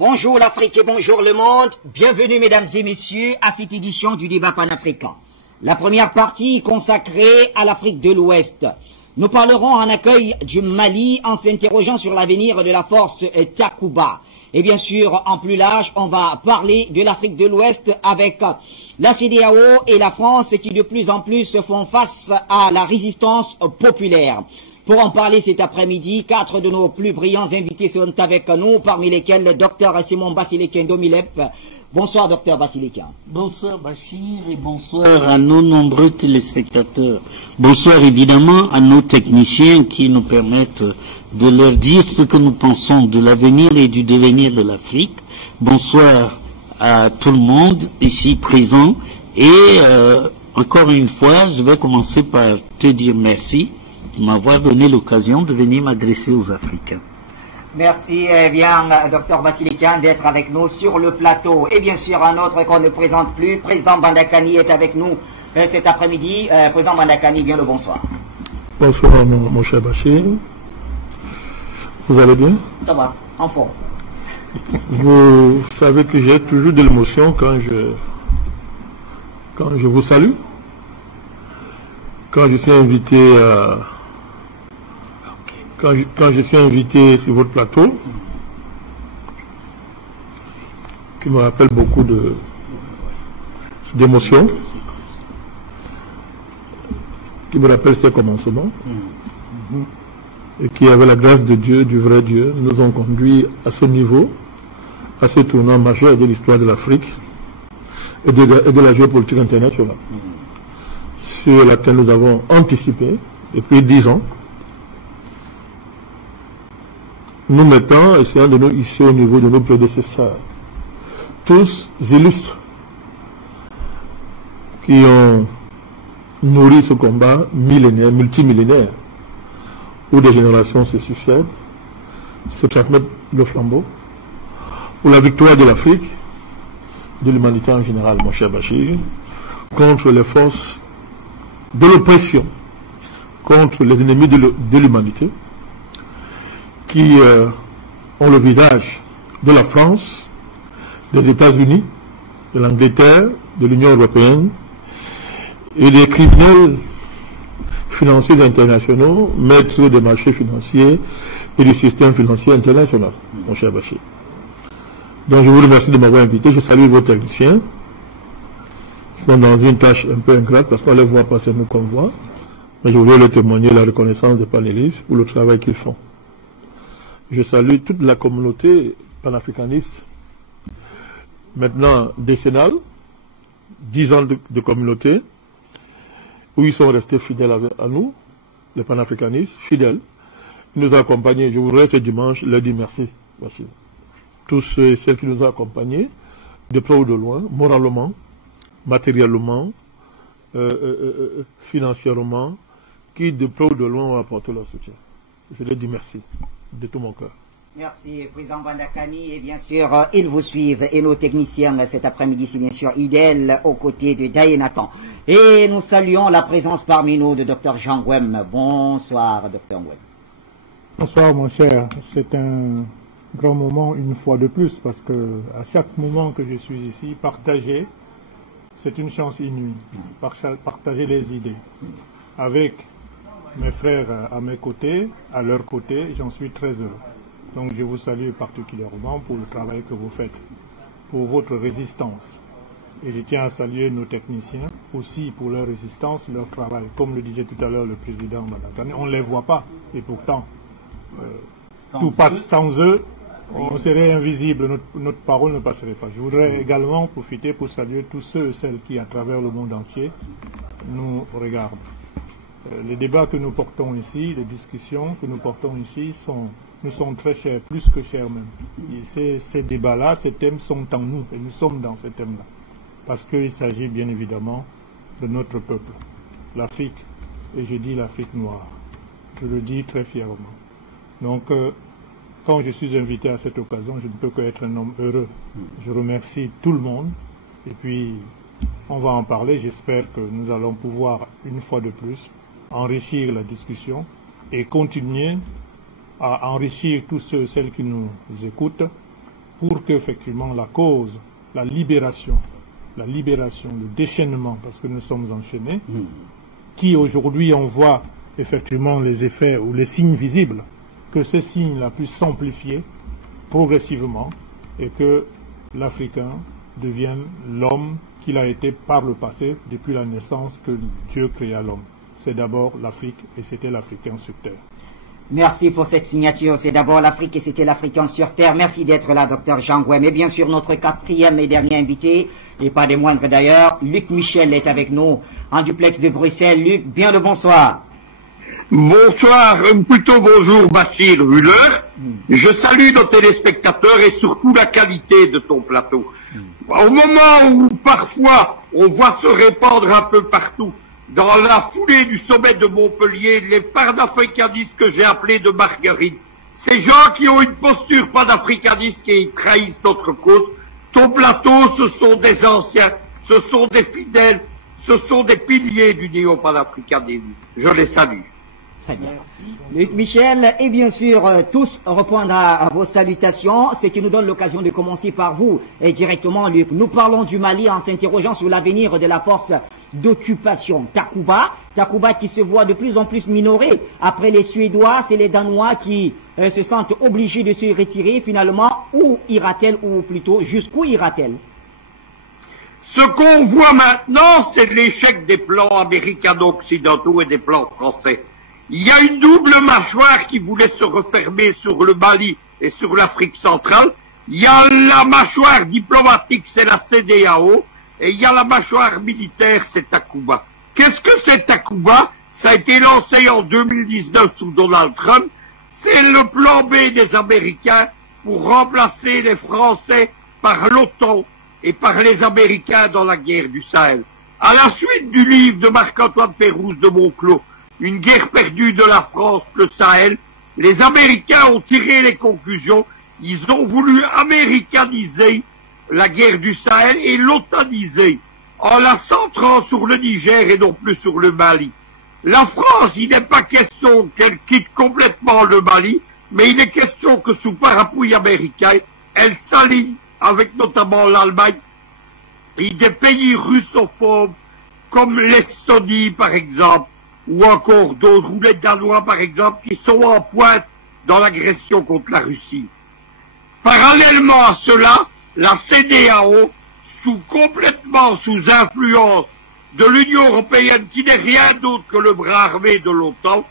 Bonjour l'Afrique et bonjour le monde. Bienvenue mesdames et messieurs à cette édition du débat panafricain. La première partie consacrée à l'Afrique de l'Ouest. Nous parlerons en accueil du Mali en s'interrogeant sur l'avenir de la force Takuba. Et bien sûr, en plus large, on va parler de l'Afrique de l'Ouest avec la CEDEAO et la France qui de plus en plus font face à la résistance populaire. Pour en parler cet après-midi, 4 de nos plus brillants invités sont avec nous, parmi lesquels le docteur Simon Basileken Domilep. Bonsoir docteur Basileken. Bonsoir Bachir et bonsoir à nos nombreux téléspectateurs. Bonsoir évidemment à nos techniciens qui nous permettent de leur dire ce que nous pensons de l'avenir et du devenir de l'Afrique. Bonsoir à tout le monde ici présent et encore une fois, je vais commencer par te dire merci de m'avoir donné l'occasion de venir m'adresser aux Africains. Merci bien, docteur Basileken, d'être avec nous sur le plateau. Et bien sûr, un autre qu'on ne présente plus, président Bandakani est avec nous cet après-midi. Président Bandakani, bien le bonsoir. Bonsoir, mon cher Bachir. Vous allez bien? Ça va, en forme. Vous savez que j'ai toujours de l'émotion quand je vous salue. Quand je suis invité quand je suis invité sur votre plateau, qui me rappelle beaucoup d'émotions, qui me rappelle ses commencements, et qui, avec la grâce de Dieu, du vrai Dieu, nous ont conduits à ce niveau, à ce tournant majeur de l'histoire de l'Afrique et de la géopolitique internationale, sur laquelle nous avons anticipé depuis 10 ans. Nous mettons, essayant de nous hisser au niveau de nos prédécesseurs, tous illustres, qui ont nourri ce combat millénaire, multimillénaire, où des générations se succèdent, se transmettent le flambeau, pour la victoire de l'Afrique, de l'humanité en général, mon cher Bachir, contre les forces de l'oppression, contre les ennemis de l'humanité, qui ont le visage de la France, des États-Unis, de l'Angleterre, de l'Union européenne, et des criminels financiers internationaux, maîtres des marchés financiers et du système financier international, mon cher Bachir. Donc je vous remercie de m'avoir invité. Je salue vos techniciens. Ils sont dans une tâche un peu ingrate parce qu'on les voit passer nous qu'on voit. Mais je voulais leur témoigner la reconnaissance des panélistes pour le travail qu'ils font. Je salue toute la communauté panafricaniste, maintenant décennale, 10 ans de communauté, où ils sont restés fidèles à nous, les panafricanistes, fidèles. Ils nous ont accompagnés. Je voudrais ce dimanche leur dire merci. Merci. Tous ceux et celles qui nous ont accompagnés, de près ou de loin, moralement, matériellement, financièrement, qui de près ou de loin ont apporté leur soutien. Je leur dis merci de tout mon cœur. Merci, président Bandakani. Et bien sûr, ils vous suivent. Et nos techniciens cet après-midi, c'est bien sûr Idel, aux côtés de Dayenatan. Et nous saluons la présence parmi nous de Dr Jean Ngwem. Bonsoir, Dr Ngwem. Bonsoir, mon cher. C'est un grand moment, une fois de plus, parce que à chaque moment que je suis ici, partager, c'est une chance inouïe. Partager les idées. Avec mes frères à mes côtés, à leur côté, j'en suis très heureux. Donc je vous salue particulièrement pour le travail que vous faites, pour votre résistance. Et je tiens à saluer nos techniciens aussi pour leur résistance, leur travail. Comme le disait tout à l'heure le président Bandakani, on ne les voit pas. Et pourtant, tout passe sans eux, on serait invisible, notre parole ne passerait pas. Je voudrais également profiter pour saluer tous ceux et celles qui, à travers le monde entier, nous regardent. Les débats que nous portons ici, les discussions que nous portons ici nous sont très chers, plus que chers même. Et ces débats-là, ces thèmes sont en nous et nous sommes dans ces thèmes-là. Parce qu'il s'agit bien évidemment de notre peuple, l'Afrique, et je dis l'Afrique noire. Je le dis très fièrement. Donc, quand je suis invité à cette occasion, je ne peux qu'être un homme heureux. Je remercie tout le monde et puis on va en parler. J'espère que nous allons pouvoir, une fois de plus, enrichir la discussion et continuer à enrichir tous ceux et celles qui nous écoutent pour qu'effectivement la cause, la libération, le déchaînement, parce que nous sommes enchaînés, qui aujourd'hui on voit effectivement les effets ou les signes visibles, que ces signes-là puissent s'amplifier progressivement et que l'Africain devienne l'homme qu'il a été par le passé depuis la naissance que Dieu créa l'homme. C'est d'abord l'Afrique et c'était l'Africain sur terre. Merci pour cette signature. C'est d'abord l'Afrique et c'était l'Africain sur terre. Merci d'être là, Dr Jean Gouem. Et bien sûr, notre quatrième et dernier invité, et pas des moindres d'ailleurs, Luc Michel est avec nous en duplex de Bruxelles. Luc, bien le bonsoir. Bonsoir, plutôt bonjour Bachir Vuller. Je salue nos téléspectateurs et surtout la qualité de ton plateau. Au moment où parfois on voit se répandre un peu partout, dans la foulée du sommet de Montpellier, les panafricanistes que j'ai appelés de margarine, ces gens qui ont une posture panafricaniste et trahissent notre cause, ton plateau, ce sont des anciens, ce sont des fidèles, ce sont des piliers du néo-panafricanisme. Je les salue. Très bien. Luc Michel, et bien sûr, tous répondent à vos salutations, ce qui nous donne l'occasion de commencer par vous. Et directement, Luc, nous parlons du Mali en s'interrogeant sur l'avenir de la force d'occupation Takuba. Takuba qui se voit de plus en plus minoré. Après les Suédois, c'est les Danois qui se sentent obligés de se retirer. Finalement, où ira-t-elle, ou plutôt, jusqu'où ira-t-elle? Ce qu'on voit maintenant, c'est l'échec des plans américano-occidentaux et des plans français. Il y a une double mâchoire qui voulait se refermer sur le Mali et sur l'Afrique centrale. Il y a la mâchoire diplomatique, c'est la CEDEAO, et il y a la mâchoire militaire, c'est Takuba. Qu'est-ce que c'est Takuba? Ça a été lancé en 2019 sous Donald Trump. C'est le plan B des Américains pour remplacer les Français par l'OTAN et par les Américains dans la guerre du Sahel. À la suite du livre de Marc-Antoine Pérouse de Monclos, Une guerre perdue de la France, le Sahel, les Américains ont tiré les conclusions. Ils ont voulu américaniser la guerre du Sahel et l'otaniser en la centrant sur le Niger et non plus sur le Mali. La France, il n'est pas question qu'elle quitte complètement le Mali, mais il est question que sous parapluie américain, elle s'aligne avec notamment l'Allemagne et des pays russophobes comme l'Estonie par exemple, ou encore d'autres, ou les Danois par exemple, qui sont en pointe dans l'agression contre la Russie. Parallèlement à cela, la CEDEAO, complètement sous influence de l'Union européenne, qui n'est rien d'autre que le bras armé de l'OTAN,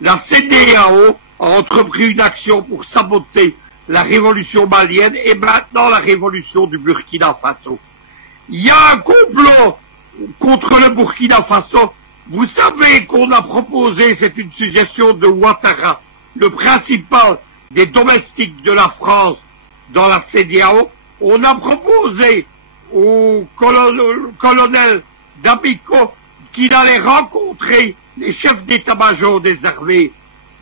la CEDEAO a entrepris une action pour saboter la révolution malienne et maintenant la révolution du Burkina Faso. Il y a un complot contre le Burkina Faso. Vous savez qu'on a proposé, c'est une suggestion de Ouattara, le principal des domestiques de la France dans la CEDEAO, on a proposé au colonel Damico qu'il allait rencontrer les chefs d'état-major des armées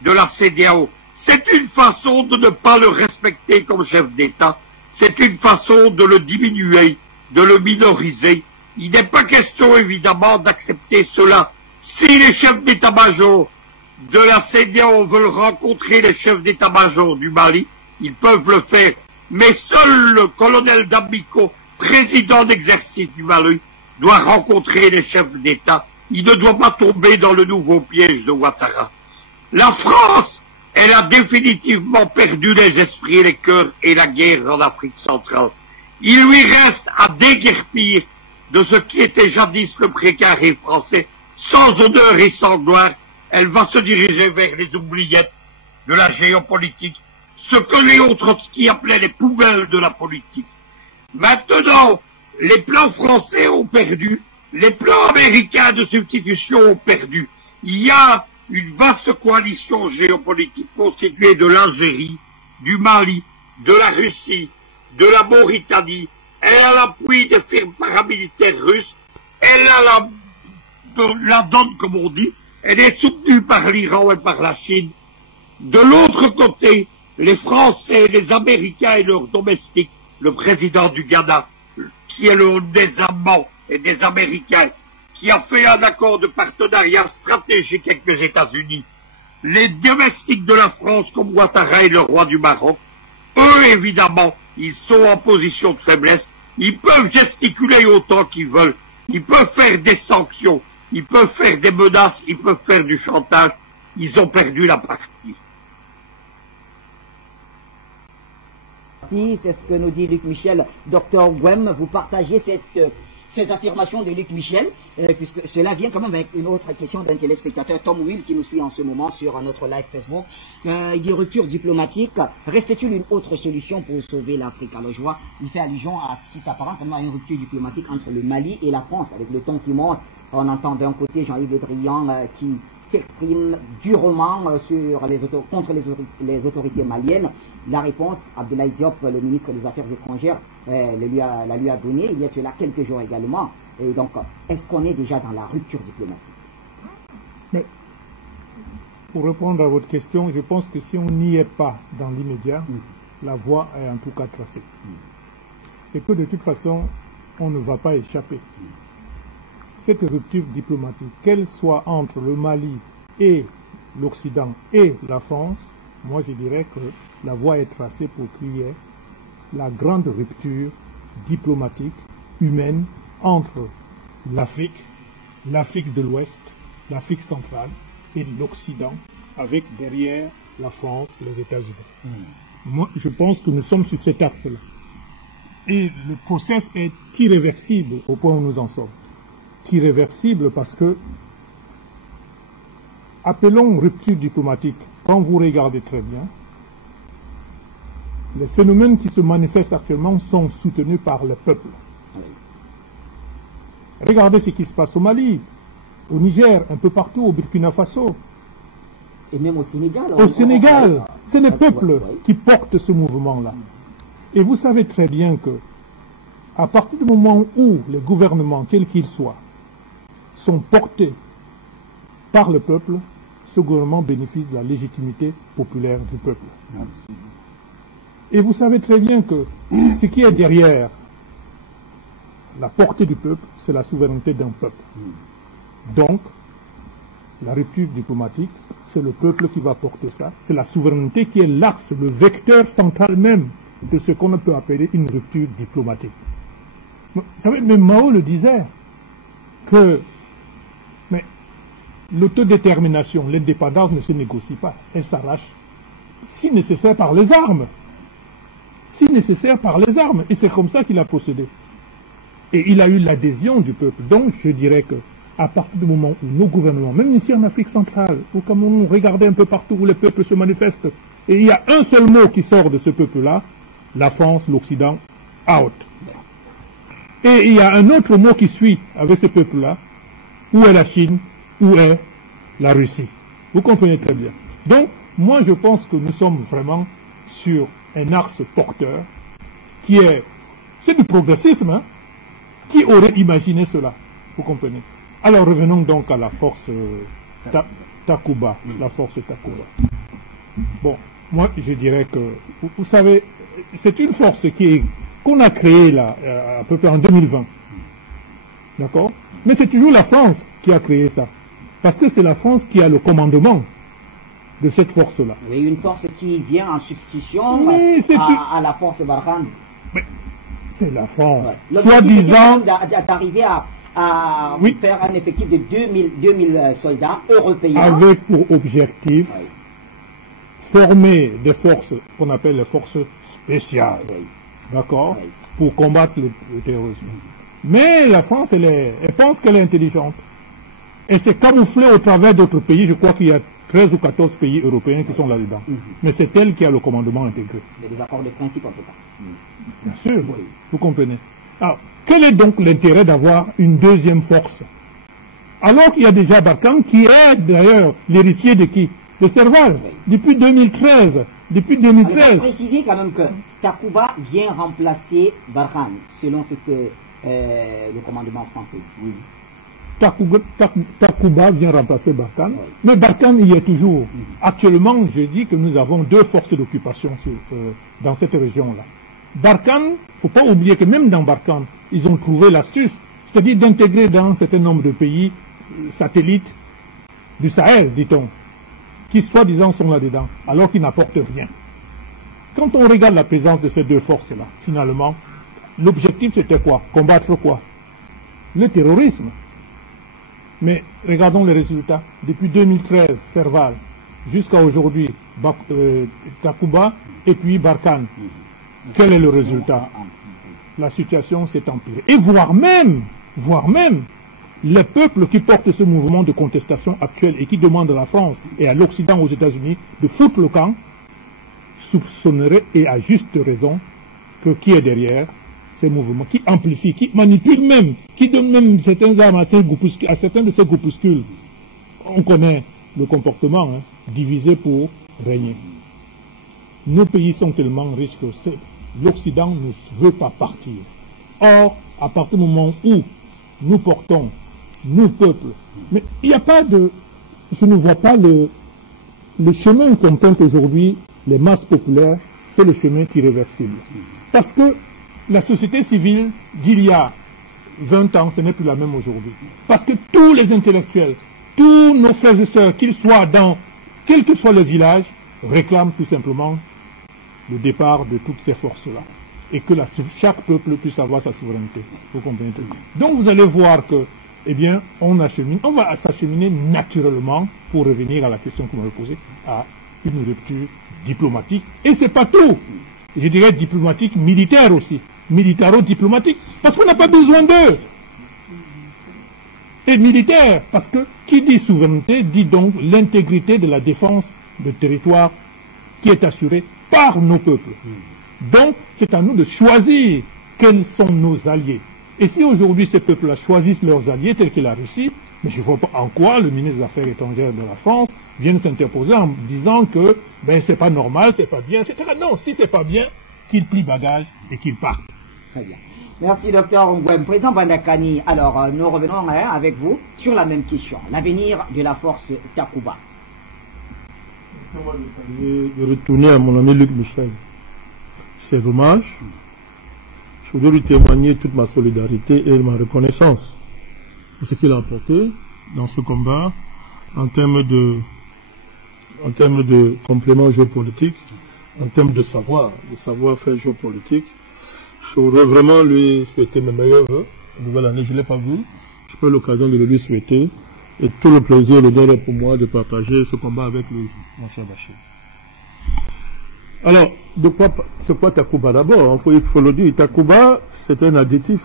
de la CEDEAO. C'est une façon de ne pas le respecter comme chef d'État, c'est une façon de le diminuer, de le minoriser. Il n'est pas question évidemment d'accepter cela. Si les chefs d'état-major de la CEDEAO veulent rencontrer les chefs d'état-major du Mali, ils peuvent le faire. Mais seul le colonel Damico, président d'exercice du Mali, doit rencontrer les chefs d'État. Il ne doit pas tomber dans le nouveau piège de Ouattara. La France, elle a définitivement perdu les esprits, les cœurs et la guerre en Afrique centrale. Il lui reste à déguerpir de ce qui était jadis le précaré français. Sans honneur et sans gloire, elle va se diriger vers les oubliettes de la géopolitique, ce que Léon Trotsky appelait les poubelles de la politique. Maintenant, les plans français ont perdu, les plans américains de substitution ont perdu. Il y a une vaste coalition géopolitique constituée de l'Algérie, du Mali, de la Russie, de la Mauritanie. Elle a l'appui des firmes paramilitaires russes, elle a la donne, comme on dit, elle est soutenue par l'Iran et par la Chine. De l'autre côté, les Français, les Américains et leurs domestiques, le président du Ghana, qui est l'un des amants et des Américains, qui a fait un accord de partenariat stratégique avec les États-Unis, les domestiques de la France comme Ouattara et le roi du Maroc, eux évidemment ils sont en position de faiblesse, ils peuvent gesticuler autant qu'ils veulent, ils peuvent faire des sanctions, ils peuvent faire des menaces, ils peuvent faire du chantage, ils ont perdu la partie. C'est ce que nous dit Luc Michel. Docteur Gwem, vous partagez ces affirmations de Luc Michel, puisque cela vient quand même avec une autre question d'un téléspectateur, Tom Will, qui nous suit en ce moment sur notre live Facebook. Il dit rupture diplomatique. Reste-t-il une autre solution pour sauver l'Afrique? Alors je vois, il fait allusion à ce qui s'apparente à une rupture diplomatique entre le Mali et la France, avec le ton qui monte. On entend d'un côté Jean-Yves Le Drian qui s'exprime durement contre les autorités maliennes. La réponse, Abdoulaye Diop, le ministre des Affaires étrangères, la lui a donné il y a cela quelques jours également. Et donc, est-ce qu'on est déjà dans la rupture diplomatique? Mais, pour répondre à votre question, je pense que si on n'y est pas dans l'immédiat, la voie est en tout cas tracée. Et que de toute façon, on ne va pas échapper. Cette rupture diplomatique, qu'elle soit entre le Mali et l'Occident et la France, moi je dirais que la voie est tracée pour qu'il y ait la grande rupture diplomatique, humaine, entre l'Afrique, l'Afrique de l'Ouest, l'Afrique centrale et l'Occident, avec derrière la France, les États-Unis. Moi je pense que nous sommes sur cet axe-là. Et le process est irréversible au point où nous en sommes. Irréversible parce que, appelons rupture diplomatique, quand vous regardez très bien, les phénomènes qui se manifestent actuellement sont soutenus par le peuple. Regardez ce qui se passe au Mali, au Niger, un peu partout, au Burkina Faso. Et même au Sénégal. Au Sénégal, c'est le peuple qui porte ce mouvement-là. Et vous savez très bien que, à partir du moment où les gouvernements, quels qu'ils soient, sont portés par le peuple, ce gouvernement bénéficie de la légitimité populaire du peuple. Et vous savez très bien que ce qui est derrière la portée du peuple, c'est la souveraineté d'un peuple. Donc, la rupture diplomatique, c'est le peuple qui va porter ça. C'est la souveraineté qui est l'axe, le vecteur central même de ce qu'on peut appeler une rupture diplomatique. Vous savez, même Mao le disait, que l'autodétermination, l'indépendance ne se négocie pas, elle s'arrache, si nécessaire par les armes. Si nécessaire par les armes. Et c'est comme ça qu'il a procédé. Et il a eu l'adhésion du peuple. Donc je dirais que, à partir du moment où nos gouvernements, même ici en Afrique centrale, ou comme on regardait un peu partout où les peuples se manifestent, et il y a un seul mot qui sort de ce peuple-là, la France, l'Occident, out. Et il y a un autre mot qui suit avec ce peuple-là, où est la Chine, où est la Russie. Vous comprenez très bien. Donc, moi je pense que nous sommes vraiment sur un axe porteur qui est... C'est du progressisme, hein? Qui aurait imaginé cela? Vous comprenez? Alors revenons donc à la force Takuba. La force Takuba. Bon, moi je dirais que... Vous savez, c'est une force qu'on a créée là, à peu près en 2020. D'accord? Mais c'est toujours la France qui a créé ça. Parce que c'est la France qui a le commandement de cette force-là. Il y a une force qui vient en substitution à la force Barkhane. C'est la France. Ouais. Soi-disant... d'arriver à faire un effectif de 2000 soldats européens. Avec pour objectif former des forces qu'on appelle les forces spéciales. D'accord? Pour combattre le terrorisme. Mais la France, elle pense qu'elle est intelligente. Et c'est camouflé au travers d'autres pays. Je crois qu'il y a 13 ou 14 pays européens qui sont là-dedans. Mais c'est elle qui a le commandement intégré. Il y a des accords de principe en tout cas. Bien sûr, vous comprenez. Alors, quel est donc l'intérêt d'avoir une deuxième force? Alors qu'il y a déjà Barkhane qui est d'ailleurs l'héritier de qui? De Serval. Depuis 2013. Depuis 2013. Il faut préciser quand même que Takuba vient remplacer Barkhane, selon ce que le commandement français. Oui. Takuba vient remplacer Barkhane, mais Barkhane y est toujours. Actuellement, je dis que nous avons deux forces d'occupation dans cette région-là. Barkhane, il ne faut pas oublier que même dans Barkhane, ils ont trouvé l'astuce, c'est-à-dire d'intégrer dans un certain nombre de pays satellites du Sahel, dit-on, qui soi-disant sont là-dedans, alors qu'ils n'apportent rien. Quand on regarde la présence de ces deux forces-là, finalement, l'objectif c'était quoi? Combattre quoi? Le terrorisme. Mais regardons les résultats. Depuis 2013, Serval, jusqu'à aujourd'hui, Takuba et puis Barkhane. Quel est le résultat? La situation s'est empirée. Et voire même, les peuples qui portent ce mouvement de contestation actuel et qui demandent à la France et à l'Occident, aux États-Unis, de foutre le camp, soupçonneraient, et à juste raison, que qui est derrière ces mouvements, qui amplifient, qui manipulent même, qui donnent même certaines armes à certains de ces groupuscules. On connaît le comportement, hein, divisé pour régner. Nos pays sont tellement riches que l'Occident ne veut pas partir. Or, à partir du moment où nous portons, nous peuples, mais il n'y a pas de... Je ne vois pas le chemin qu'empruntent aujourd'hui les masses populaires, c'est le chemin irréversible. Parce que la société civile d'il y a 20 ans, ce n'est plus la même aujourd'hui. Parce que tous les intellectuels, tous nos frères et sœurs, qu'ils soient dans, quel que soit le village, réclament tout simplement le départ de toutes ces forces-là. Et que chaque peuple puisse avoir sa souveraineté. Vous comprenez? Donc vous allez voir que, eh bien, on va s'acheminer naturellement, pour revenir à la question que vous m'avez posée, à une rupture diplomatique. Et c'est pas tout. Je dirais diplomatique, militaire aussi. Militaro-diplomatique. Parce qu'on n'a pas besoin d'eux. Et militaire, parce que qui dit souveraineté dit donc l'intégrité de la défense de territoire qui est assurée par nos peuples. Donc, c'est à nous de choisir quels sont nos alliés. Et si aujourd'hui ces peuples-là choisissent leurs alliés, tels que la Russie, mais je ne vois pas en quoi le ministre des Affaires étrangères de la France vient s'interposer en disant que ben c'est pas normal, c'est pas bien, etc. Non, si c'est pas bien, qu'il plie bagage et qu'il parte. Très bien. Merci, docteur Ngwem. Président Bandakani, alors nous revenons avec vous sur la même question, l'avenir de la force Takuba. Je vais retourner à mon ami Luc Michel. Ses hommages, je voudrais lui témoigner toute ma solidarité et ma reconnaissance pour ce qu'il a apporté dans ce combat en termes de complément géopolitique, en termes de savoir-faire géopolitique. Je voudrais vraiment lui souhaiter mes meilleurs vœux. Nouvelle année, je ne l'ai pas vu. Je peux l'occasion de le lui souhaiter. Et tout le plaisir, le l'honneur pour moi de partager ce combat avec lui, mon cher Bachir. Alors, c'est quoi Takuba d'abord? Il faut le dire. Takuba, c'est un additif.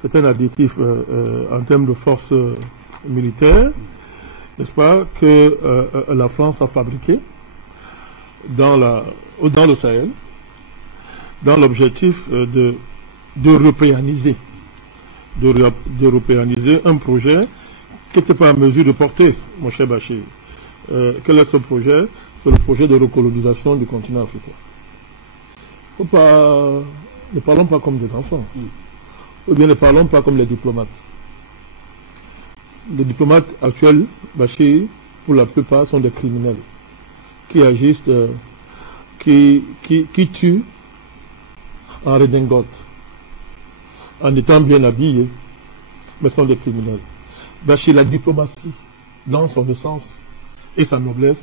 C'est un additif en termes de force militaire, n'est-ce pas, que la France a fabriqué dans le Sahel, dans l'objectif d'européaniser un projet qui n'était pas en mesure de porter, mon cher Bachir. Quel est ce projet? C'est le projet de recolonisation du continent africain. Ne parlons pas comme des enfants. Ou bien ne parlons pas comme les diplomates. Les diplomates actuels, Bachir, pour la plupart, sont des criminels qui agissent, qui tuent en redingote, en étant bien habillés, mais sont des criminels. Bachir, la diplomatie, dans son essence et sa noblesse,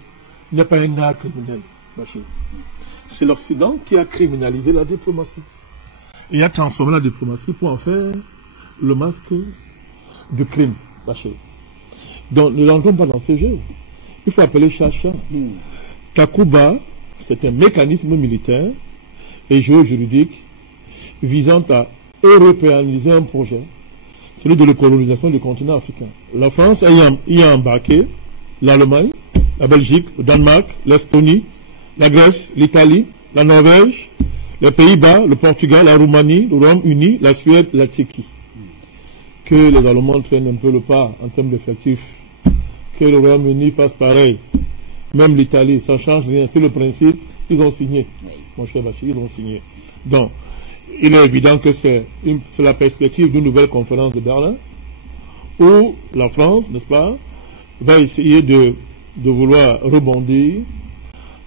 il n'y a pas un art criminel, Bachir. C'est l'Occident qui a criminalisé la diplomatie. Il a transformé la diplomatie pour en faire le masque du crime, Bachir. Donc, ne rentrons pas dans ce jeu. Il faut appeler Chacha. Takuba, c'est un mécanisme militaire et géojuridique visant à européaniser un projet, celui de la colonisation du continent africain. La France y a embarqué l'Allemagne, la Belgique, le Danemark, l'Estonie, la Grèce, l'Italie, la Norvège, les Pays-Bas, le Portugal, la Roumanie, le Royaume-Uni, la Suède, la Tchéquie. Que les Allemands traînent un peu le pas en termes d'effectifs. Que le Royaume-Uni fasse pareil. Même l'Italie, ça ne change rien. C'est le principe, ils ont signé. Mon cher Bachir, ils ont signé. Donc, il est évident que c'est la perspective d'une nouvelle conférence de Berlin où la France, n'est-ce pas, va essayer de vouloir rebondir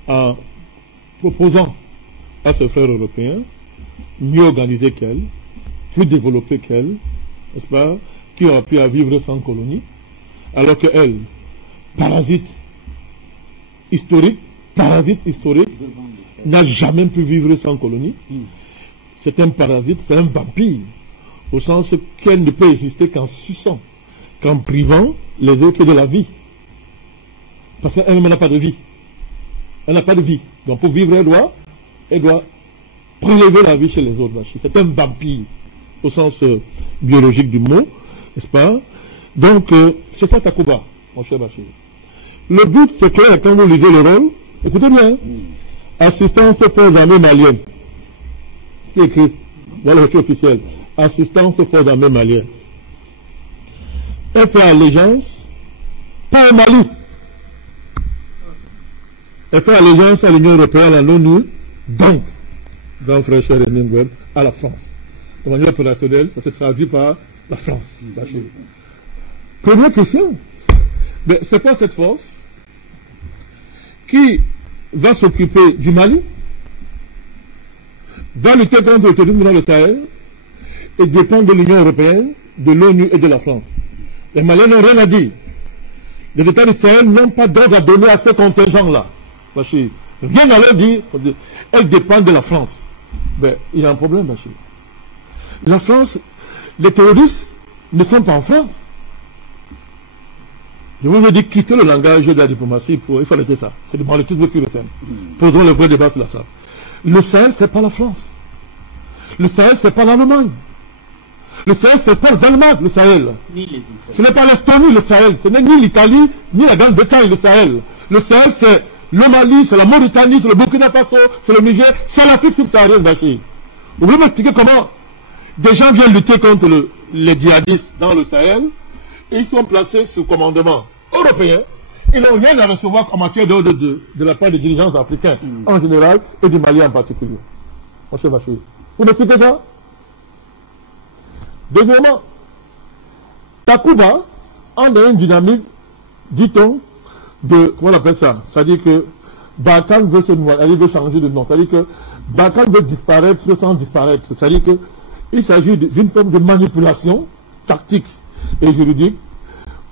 en proposant à ses frères européens mieux organisés qu'elle, plus développés qu'elle, n'est-ce pas, qui aura pu vivre sans colonie, alors qu'elle, parasite historique, n'a jamais pu vivre sans colonie. C'est un parasite, c'est un vampire, au sens qu'elle ne peut exister qu'en suçant, qu'en privant les autres de la vie. Parce qu'elle-même n'a pas de vie. Elle n'a pas de vie. Donc pour vivre, elle doit prélever la vie chez les autres. C'est un vampire, au sens biologique du mot, n'est-ce pas? Donc, c'est ça Takuba, mon cher Bachir. Le but, c'est clair, quand vous lisez le rôle, écoutez bien, assistance aux forces armées maliennes. Ce qui est écrit, voilà le officiel. Assistance aux forces armées maliennes. Elle fait allégeance, pas au Mali. Elle fait allégeance à l'Union européenne, à l'ONU, donc, grand frère cher Hemingway, à la France. De manière opérationnelle, ça se traduit par la France. Première question. C'est quoi cette force qui va s'occuper du Mali, va lutter contre le terrorisme dans le Sahel et dépend de l'Union européenne, de l'ONU et de la France? Les Maliens n'ont rien à dire. Les États du Sahel n'ont pas d'ordre à donner à ces contingents-là. Bachir. Rien à leur dire. Elles dépendent de la France. Ben, il y a un problème, Bachir. La France, les terroristes ne sont pas en France. Je vous ai dit quitter le langage de la diplomatie pour. Il faut arrêter ça. C'est du banditisme pur et simple. Posons le vrai débat sur la table. Le Sahel, c'est pas la France. Le Sahel, c'est pas l'Allemagne. Le Sahel, c'est pas le Danemark, le Sahel. Ce n'est pas l'Estonie, le Sahel. Ce n'est ni l'Italie, ni la Grande-Bretagne, le Sahel. Le Sahel, c'est le Mali, c'est la Mauritanie, c'est le Burkina Faso, c'est le Niger, c'est l'Afrique subsaharienne, Bachir. Vous pouvez m'expliquer comment des gens viennent lutter contre les djihadistes dans le Sahel et ils sont placés sous commandement européen. Ils n'ont rien à recevoir en matière d'ordre de la part des dirigeants africains en général et du Mali en particulier. Mon cher Bachir. Vous m'expliquez ça? Deuxièmement, Takuba en a une dynamique, dit-on, comment on appelle ça? C'est-à-dire que Barkhane veut se noyer, elle veut changer de nom. C'est-à-dire que Barkhane veut disparaître sans disparaître. C'est-à-dire qu'il s'agit d'une forme de manipulation tactique et juridique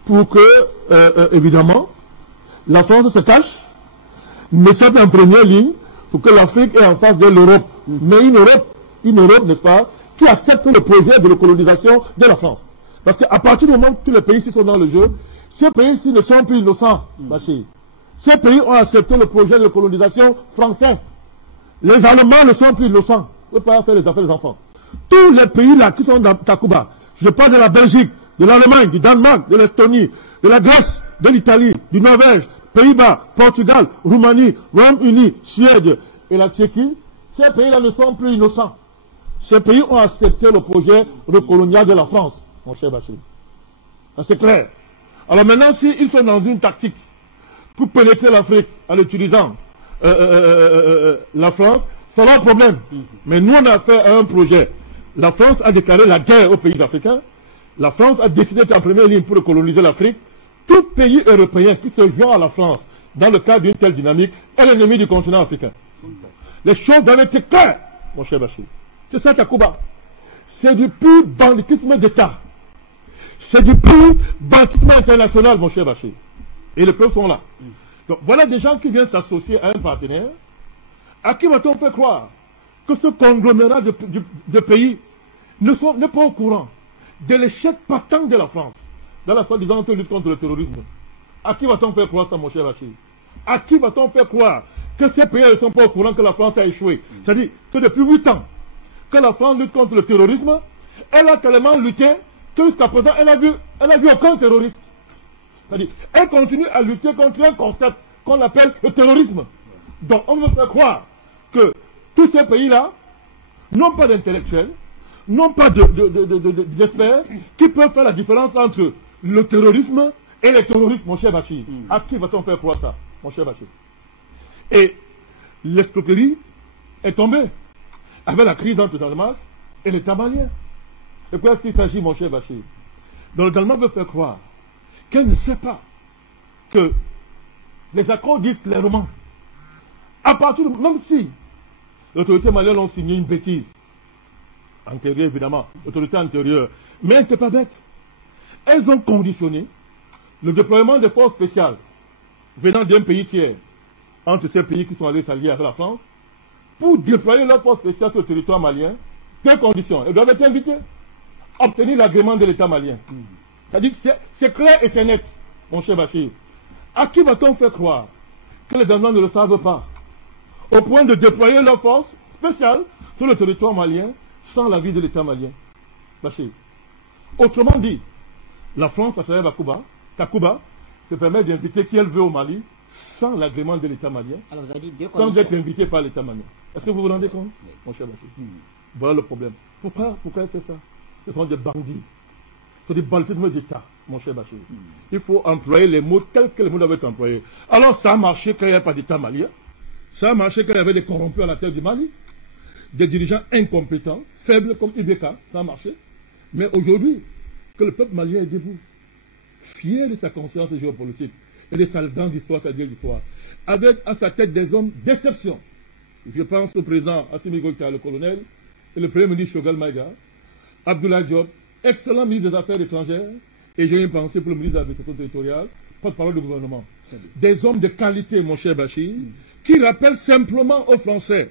pour que, évidemment, la France se cache, ne soit pas en première ligne, pour que l'Afrique est en face de l'Europe. Mais une Europe, n'est-ce pas, qui accepte le projet de colonisation de la France. Parce qu'à partir du moment où tous les pays ici sont dans le jeu, ces pays-ci ne sont plus innocents, Bachir. Ces pays ont accepté le projet de colonisation français. Les Allemands ne sont plus innocents. Vous ne pouvez pas faire les affaires des enfants. Tous les pays là qui sont dans Takuba, je parle de la Belgique, de l'Allemagne, du Danemark, de l'Estonie, de la Grèce, de l'Italie, du Norvège, Pays-Bas, Portugal, Roumanie, Royaume-Uni, Suède et la Tchéquie, ces pays-là ne sont plus innocents. Ces pays ont accepté le projet recolonial de la France, mon cher Bachir. C'est clair. Alors maintenant, s'ils sont dans une tactique pour pénétrer l'Afrique en utilisant la France, c'est un problème. Mais nous, on a fait un projet. La France a déclaré la guerre aux pays africains. La France a décidé d'être en première ligne pour coloniser l'Afrique. Tout pays européen qui se joint à la France dans le cadre d'une telle dynamique est l'ennemi du continent africain. Les choses doivent être claires, mon cher Bachir. C'est ça Takuba. C'est du pur banditisme d'État. C'est du pur banditisme international, mon cher Bachir. Et les preuves sont là. Donc voilà des gens qui viennent s'associer à un partenaire. À qui va-t-on faire croire que ce conglomérat de pays n'est pas au courant de l'échec patent de la France dans la soi-disant lutte contre le terrorisme? À qui va-t-on faire croire ça, mon cher Bachir? À qui va-t-on faire croire que ces pays ne sont pas au courant que la France a échoué? C'est-à-dire que depuis 8 ans que la France lutte contre le terrorisme, elle a tellement lutté que jusqu'à présent, elle a vu aucun terroriste. C'est-à-dire, elle continue à lutter contre un concept qu'on appelle le terrorisme. Donc, on veut faire croire que tous ces pays-là n'ont pas d'intellectuels, n'ont pas d'experts qui peuvent faire la différence entre le terrorisme et le terrorisme, mon cher Bachir. À qui va-t-on faire croire ça, mon cher Bachir? Et l'escroquerie est tombée avec la crise entre le Danemark et l'État malien. Et quoi est-ce qu'il s'agit, mon cher Bachir? Donc le Danemark veut faire croire qu'elle ne sait pas que les accords disent clairement, à partir de, même si l'autorité malienne a signé une bêtise, antérieure évidemment, l'autorité antérieure, mais elle n'était pas bête. Elles ont conditionné le déploiement des forces spéciales venant d'un pays tiers entre ces pays qui sont allés s'allier avec la France pour déployer leur force spéciale sur le territoire malien, deux conditions. Ils doivent être invités, obtenir l'agrément de l'État malien. C'est-à-dire, c'est clair et c'est net, mon cher Bachir. À qui va-t-on faire croire que les Danois ne le savent pas, au point de déployer leur force spéciale sur le territoire malien sans l'avis de l'État malien? Bachir. Autrement dit, la France, à travers Takuba, se permet d'inviter qui elle veut au Mali sans l'agrément de l'État malien, Alors, vous avez dit deux sans conditions. être invité par l'État malien. Est-ce que vous vous rendez compte, mon cher Bachir? Voilà le problème. Pourquoi elle fait ça? Ce sont des bandits. C'est des banditismes d'État, mon cher Bachir. Il faut employer les mots tels que les mots doivent être employés. Alors, ça a marché quand il n'y avait pas d'État malien. Ça a marché quand il y avait des corrompus à la tête du Mali. Des dirigeants incompétents, faibles comme Ibeka. Ça a marché. Mais aujourd'hui, que le peuple malien est debout, fier de sa conscience géopolitique et de sa dent d'histoire, sa vieille histoire, avec à sa tête des hommes d'exception. Je pense au président Assimi Goïta, le colonel, et le premier ministre Choguel Maïga, Abdoulaye Diop, excellent ministre des Affaires étrangères, et j'ai une pensée pour le ministre de l'administration territoriale, porte-parole du gouvernement. Des hommes de qualité, mon cher Bachir, qui rappellent simplement aux Français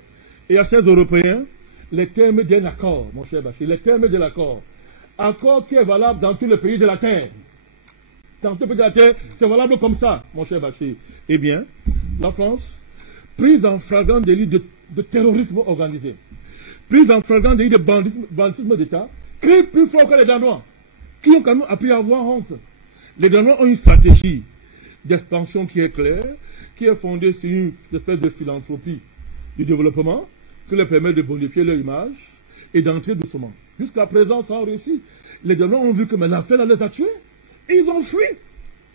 et à ces Européens les termes d'un accord, mon cher Bachir, les termes de l'accord. Accord qui est valable dans tous les pays de la Terre. Dans tous les pays de la Terre, c'est valable comme ça, mon cher Bachir. Eh bien, la France, prise en flagrant délit de terrorisme organisé, prise en flagrant délit de banditisme d'État, crie plus fort que les Danois, qui ont quand même appris à avoir honte. Les Danois ont une stratégie d'expansion qui est claire, qui est fondée sur une espèce de philanthropie du développement, qui leur permet de bonifier leur image et d'entrer doucement. Jusqu'à présent, ça a réussi. Les Danois ont vu que l'affaire les a tués. Et ils ont fui.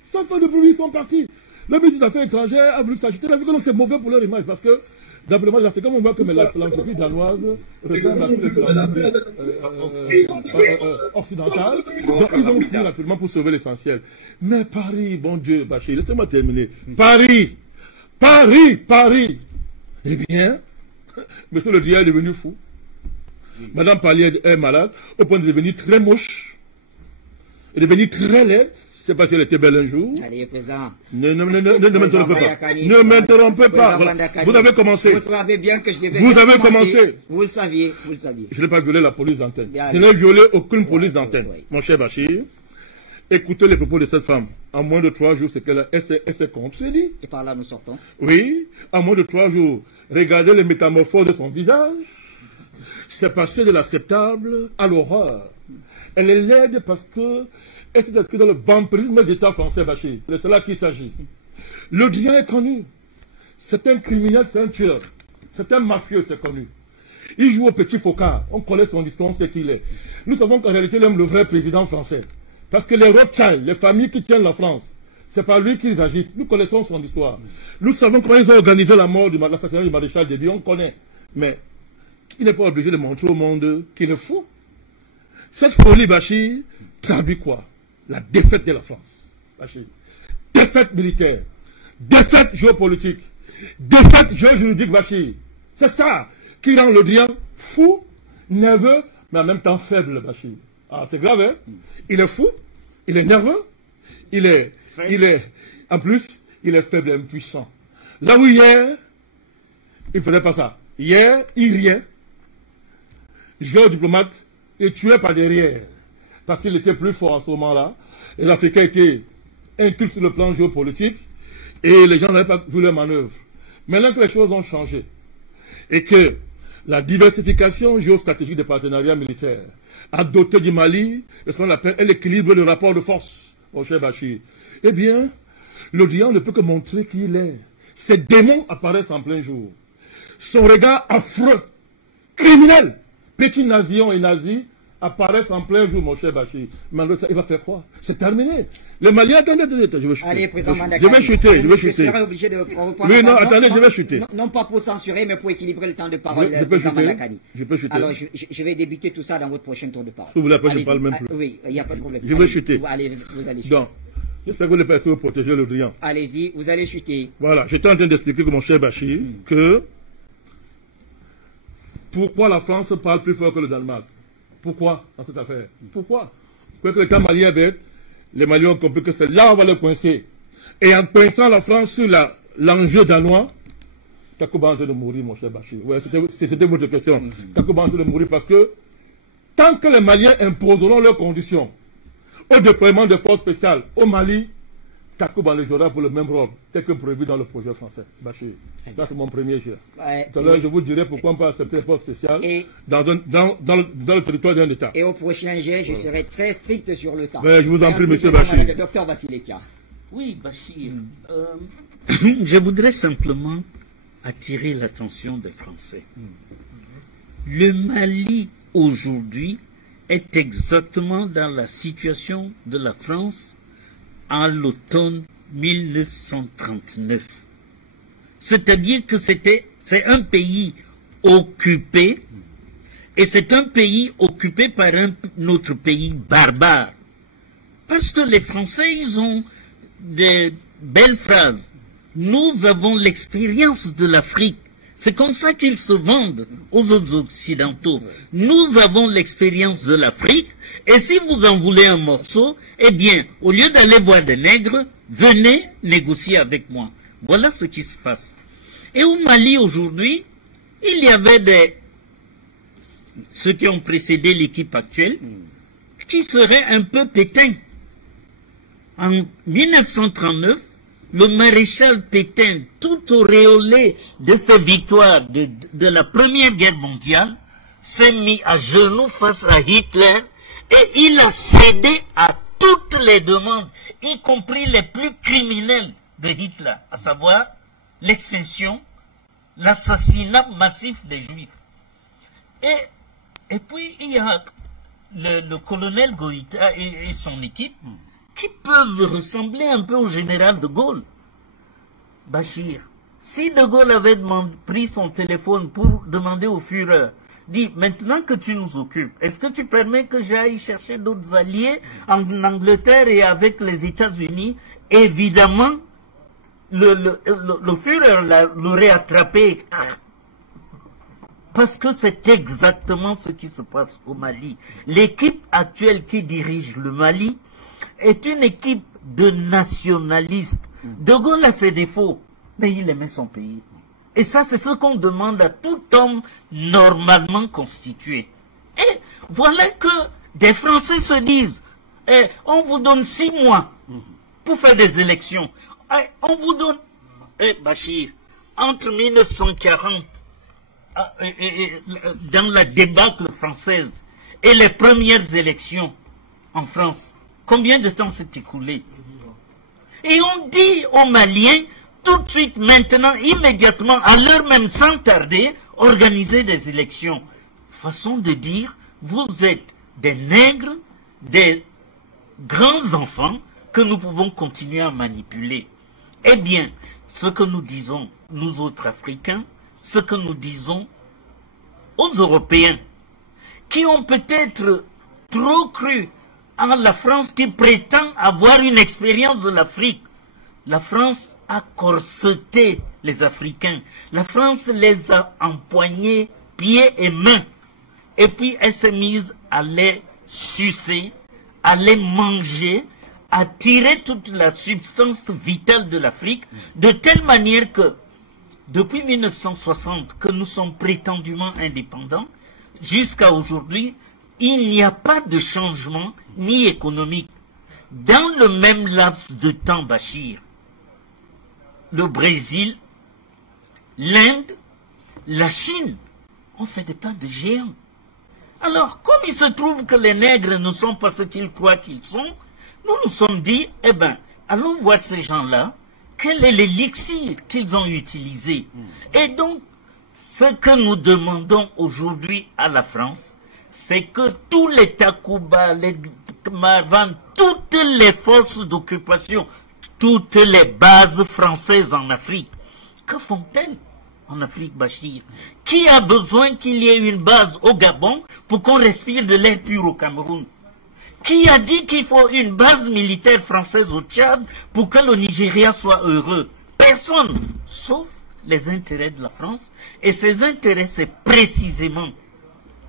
Sans faire de bruit, ils sont partis. Le ministre des Affaires étrangères a voulu s'agiter. Il a vu que c'est mauvais pour leur image. Parce que, d'après moi, les Africains, on voit que la philanthropie danoise ressemble à toutes les philantrophies occidentales. Donc, ils ont fui rapidement pour sauver l'essentiel. Mais Paris, bon Dieu, Bachir, laissez-moi terminer. Paris. Eh bien, monsieur le Dia est devenu fou. Madame Pallier est malade, au point de devenir très moche, et devenir très laide. Je ne sais pas si elle était belle un jour. Allez, président. Ne m'interrompez pas. Ne m'interrompez pas. Voilà. Vous avez commencé. Vous savez bien que je devais Vous avez commencé. Vous le saviez. Je n'ai pas violé la police d'antenne. Bien, Je n'ai violé aucune police d'antenne. oui. Mon cher Bachir, écoutez les propos de cette femme. En moins de 3 jours, c'est qu'elle s'est contre, c'est dit. Et par là, nous sortons. Oui, en moins de 3 jours, regardez les métamorphoses de son visage. C'est passé de l'acceptable à l'horreur. Elle est laide parce que elle s'est inscrite dans le vampirisme d'État français, Bachir. C'est de cela qu'il s'agit. Le Drian est connu. C'est un criminel, c'est un tueur. C'est un mafieux, c'est connu. Il joue au petit Focard. On connaît son histoire, on sait qui il est. Nous savons qu'en réalité, il aime le vrai président français. Parce que les Rothschild, les familles qui tiennent la France, c'est pas lui qu'ils agissent. Nous connaissons son histoire. Nous savons comment ils ont organisé la mort l'assassinat du maréchal Déby. On connaît. Mais il n'est pas obligé de montrer au monde qu'il est fou. Cette folie, Bachir, traduit quoi? La défaite de la France. Bachir. Défaite militaire. Défaite géopolitique. Défaite géojuridique, Bachir. C'est ça qui rend le Drian fou, nerveux, mais en même temps faible, Bachir. Ah, c'est grave, hein? Il est fou, il est nerveux, en plus, il est faible et impuissant. Là où hier, il ne faisait pas ça. Hier, il riait. Géodiplomate est tué par derrière. Parce qu'il était plus fort en ce moment-là. Les Africains étaient incultes sur le plan géopolitique. Et les gens n'avaient pas vu leur manœuvre. Maintenant que les choses ont changé. Et que la diversification géostratégique des partenariats militaires a doté du Mali de ce qu'on appelle l'équilibre de rapport de force, mon cher Bachir. Eh bien, le Drian ne peut que montrer qui il est. Ces démons apparaissent en plein jour. Son regard affreux, criminel, petit nazion et nazi apparaissent en plein jour, mon cher Bachir. Mais il va faire quoi? C'est terminé. Les Maliens, attendez, je vais chuter. Allez, président Mandakani. Je vais chuter. Je serai obligé de reprendre. Oui, non, attendez, je vais chuter. Non pas pour censurer, mais pour équilibrer le temps de parole. Je peux chuter. Je peux chuter. Alors, je vais débuter tout ça dans votre prochain tour de parole. Si vous voulez, après, je ne parle même plus. Oui, il n'y a pas de problème. Je vais chuter. Vous allez chuter. Donc, j'espère que vous n'allez pas essayer de protéger le Drian. Allez-y, vous allez chuter. Voilà, j'étais en train d'expliquer que mon cher Bachir, que pourquoi la France parle plus fort que le Danemark? Pourquoi dans cette affaire? Pourquoi? Parce que l'État malien est bête, les Maliens ont compris que c'est là où on va le coincer. Et en coinçant la France sur l'enjeu danois, Takuba est en train de mourir, mon cher Bachir. Ouais, c'était votre question. Takuba est en train de mourir parce que tant que les Maliens imposeront leurs conditions au déploiement des forces spéciales au Mali, Takuba les aura pour le même rôle, tel que prévu dans le projet français. Bachir. Ça, c'est mon premier jet. Ouais, tout à l'heure, je vous dirai pourquoi on peut accepter les forces spéciales dans le territoire d'un État. Et au prochain jet, je serai très strict sur le temps. Je vous en prie, monsieur Bachir. Bachir. Docteur Vassileka. Oui, Bachir. Je voudrais simplement attirer l'attention des Français. Le Mali, aujourd'hui, est exactement dans la situation de la France à l'automne 1939. C'est-à-dire que c'est un pays occupé, et c'est un pays occupé par un autre pays barbare. Parce que les Français, ils ont des belles phrases. Nous avons l'expérience de l'Afrique. C'est comme ça qu'ils se vendent aux autres Occidentaux. Nous avons l'expérience de l'Afrique, et si vous en voulez un morceau, eh bien, au lieu d'aller voir des nègres, venez négocier avec moi. Voilà ce qui se passe. Et au Mali, aujourd'hui, il y avait ceux qui ont précédé l'équipe actuelle, qui seraient un peu Pétain. En 1939, le maréchal Pétain, tout auréolé de ses victoires de la Première Guerre mondiale, s'est mis à genoux face à Hitler et il a cédé à toutes les demandes, y compris les plus criminelles de Hitler, à savoir l'extinction, l'assassinat massif des Juifs. Et puis il y a le colonel Goïta et son équipe, qui peuvent ressembler un peu au général de Gaulle. Bachir, si de Gaulle avait pris son téléphone pour demander au Führer, dit, maintenant que tu nous occupes, est-ce que tu permets que j'aille chercher d'autres alliés en Angleterre et avec les États-Unis? Évidemment, le Führer l'aurait attrapé. Parce que c'est exactement ce qui se passe au Mali. L'équipe actuelle qui dirige le Mali est une équipe de nationalistes. De Gaulle a ses défauts, mais il aimait son pays. Et ça, c'est ce qu'on demande à tout homme normalement constitué. Et voilà que des Français se disent, on vous donne 6 mois pour faire des élections. On vous donne, Bachir, entre 1940, dans la débâcle française, et les premières élections en France, combien de temps s'est écoulé? Et on dit aux Maliens, tout de suite, maintenant, immédiatement, à l'heure même, sans tarder, organiser des élections. Façon de dire, vous êtes des nègres, des grands enfants que nous pouvons continuer à manipuler. Eh bien, ce que nous disons, nous autres Africains, ce que nous disons aux Européens, qui ont peut-être trop cru en la France qui prétend avoir une expérience de l'Afrique. La France a corseté les Africains. La France les a empoignés pieds et mains. Et puis elle s'est mise à les sucer, à les manger, à tirer toute la substance vitale de l'Afrique, de telle manière que depuis 1960, que nous sommes prétendument indépendants, jusqu'à aujourd'hui, il n'y a pas de changement ni économique. Dans le même laps de temps, Bachir, le Brésil, l'Inde, la Chine ont fait des pas de géants. Alors, comme il se trouve que les nègres ne sont pas ce qu'ils croient qu'ils sont, nous nous sommes dit, eh bien, allons voir ces gens-là, quel est l'élixir qu'ils ont utilisé. Et donc, ce que nous demandons aujourd'hui à la France, c'est que tous les Takuba, les Marvan, toutes les forces d'occupation, toutes les bases françaises en Afrique, que font-elles en Afrique, Bachir? Qui a besoin qu'il y ait une base au Gabon pour qu'on respire de l'air pur au Cameroun? Qui a dit qu'il faut une base militaire française au Tchad pour que le Nigeria soit heureux? Personne, sauf les intérêts de la France. Et ces intérêts, c'est précisément...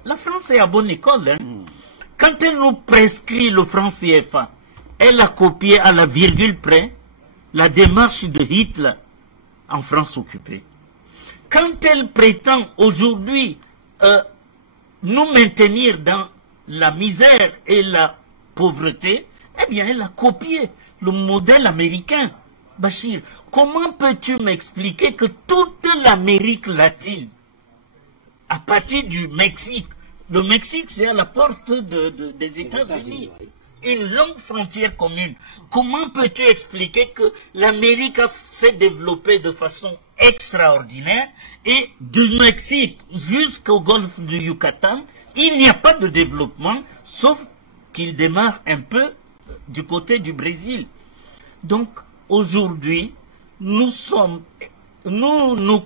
La France est à bonne école. Hein? Quand elle nous prescrit le franc CFA, elle a copié à la virgule près la démarche de Hitler en France occupée. quand elle prétend aujourd'hui nous maintenir dans la misère et la pauvreté, eh bien, elle a copié le modèle américain. Bachir, comment peux-tu m'expliquer que toute l'Amérique latine, à partir du Mexique, le Mexique c'est à la porte des États-Unis, une longue frontière commune, comment peux-tu expliquer que l'Amérique s'est développée de façon extraordinaire et du Mexique jusqu'au golfe du Yucatan, il n'y a pas de développement, sauf qu'il démarre un peu du côté du Brésil. Donc, aujourd'hui, nous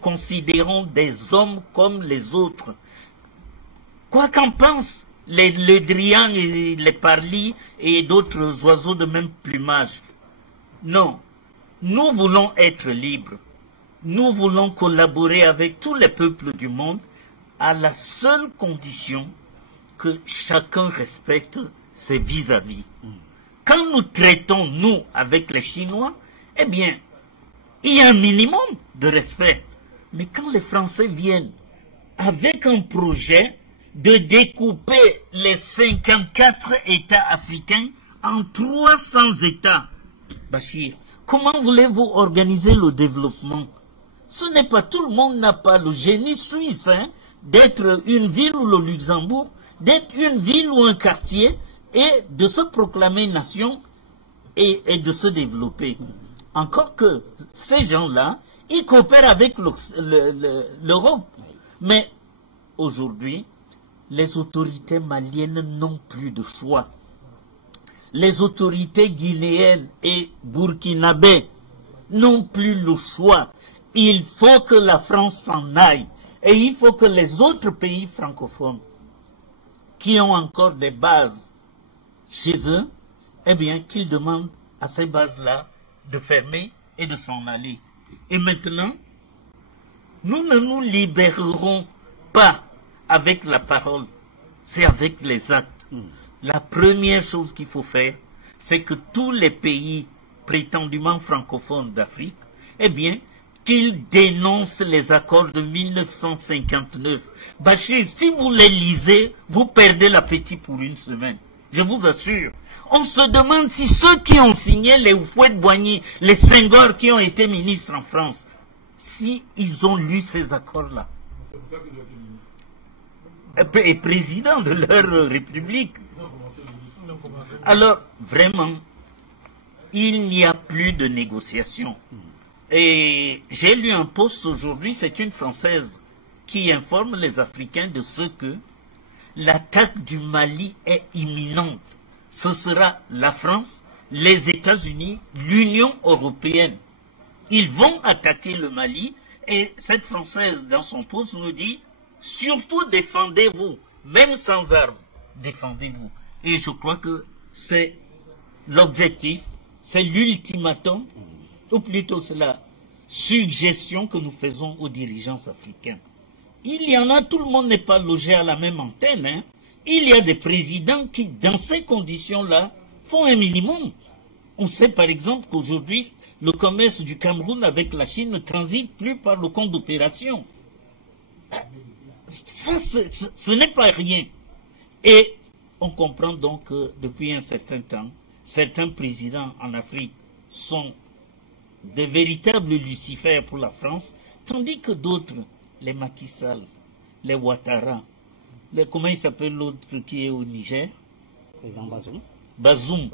considérons des hommes comme les autres. Quoi qu'en pensent les drians et les parlis et d'autres oiseaux de même plumage. Non, nous voulons être libres. Nous voulons collaborer avec tous les peuples du monde à la seule condition que chacun respecte ses vis-à-vis. Quand nous traitons, nous, avec les Chinois, eh bien, il y a un minimum de respect. Mais quand les Français viennent avec un projet de découper les 54 États africains en 300 États, Bachir, comment voulez-vous organiser le développement? Ce n'est pas tout le monde n'a pas le génie suisse, hein, d'être une ville ou le Luxembourg, d'être une ville ou un quartier et de se proclamer nation et de se développer. Encore que ces gens-là, ils coopèrent avec l'Europe. Mais aujourd'hui, les autorités maliennes n'ont plus de choix. Les autorités guinéennes et burkinabées n'ont plus le choix. Il faut que la France s'en aille. Et il faut que les autres pays francophones qui ont encore des bases chez eux, eh bien, qu'ils demandent à ces bases-là de fermer et de s'en aller. Et maintenant, nous ne nous libérerons pas avec la parole, c'est avec les actes. La première chose qu'il faut faire, c'est que tous les pays prétendument francophones d'Afrique, eh bien, qu'ils dénoncent les accords de 1959. Bachir, si vous les lisez, vous perdez l'appétit pour une semaine. Je vous assure. On se demande si ceux qui ont signé les Houphouët-Boigny, les Senghor qui ont été ministres en France, si ils ont lu ces accords-là. Et président de leur république. Alors, vraiment, il n'y a plus de négociation. Et j'ai lu un post aujourd'hui, c'est une Française qui informe les Africains de ce que l'attaque du Mali est imminente. Ce sera la France, les États-Unis, l'Union européenne. Ils vont attaquer le Mali et cette Française, dans son post, nous dit « Surtout défendez-vous, même sans armes, défendez-vous ». Et je crois que c'est l'objectif, c'est l'ultimatum, ou plutôt c'est la suggestion que nous faisons aux dirigeants africains. Il y en a, tout le monde n'est pas logé à la même antenne. Hein. Il y a des présidents qui, dans ces conditions-là, font un minimum. On sait par exemple qu'aujourd'hui, le commerce du Cameroun avec la Chine ne transite plus par le compte d'opération. Ça, ce n'est pas rien. Et on comprend donc que depuis un certain temps, certains présidents en Afrique sont des véritables Lucifères pour la France, tandis que d'autres, les Macky Sall, les Ouattara, comment il s'appelle l'autre qui est au Niger? Président Bazoum. Bazoum.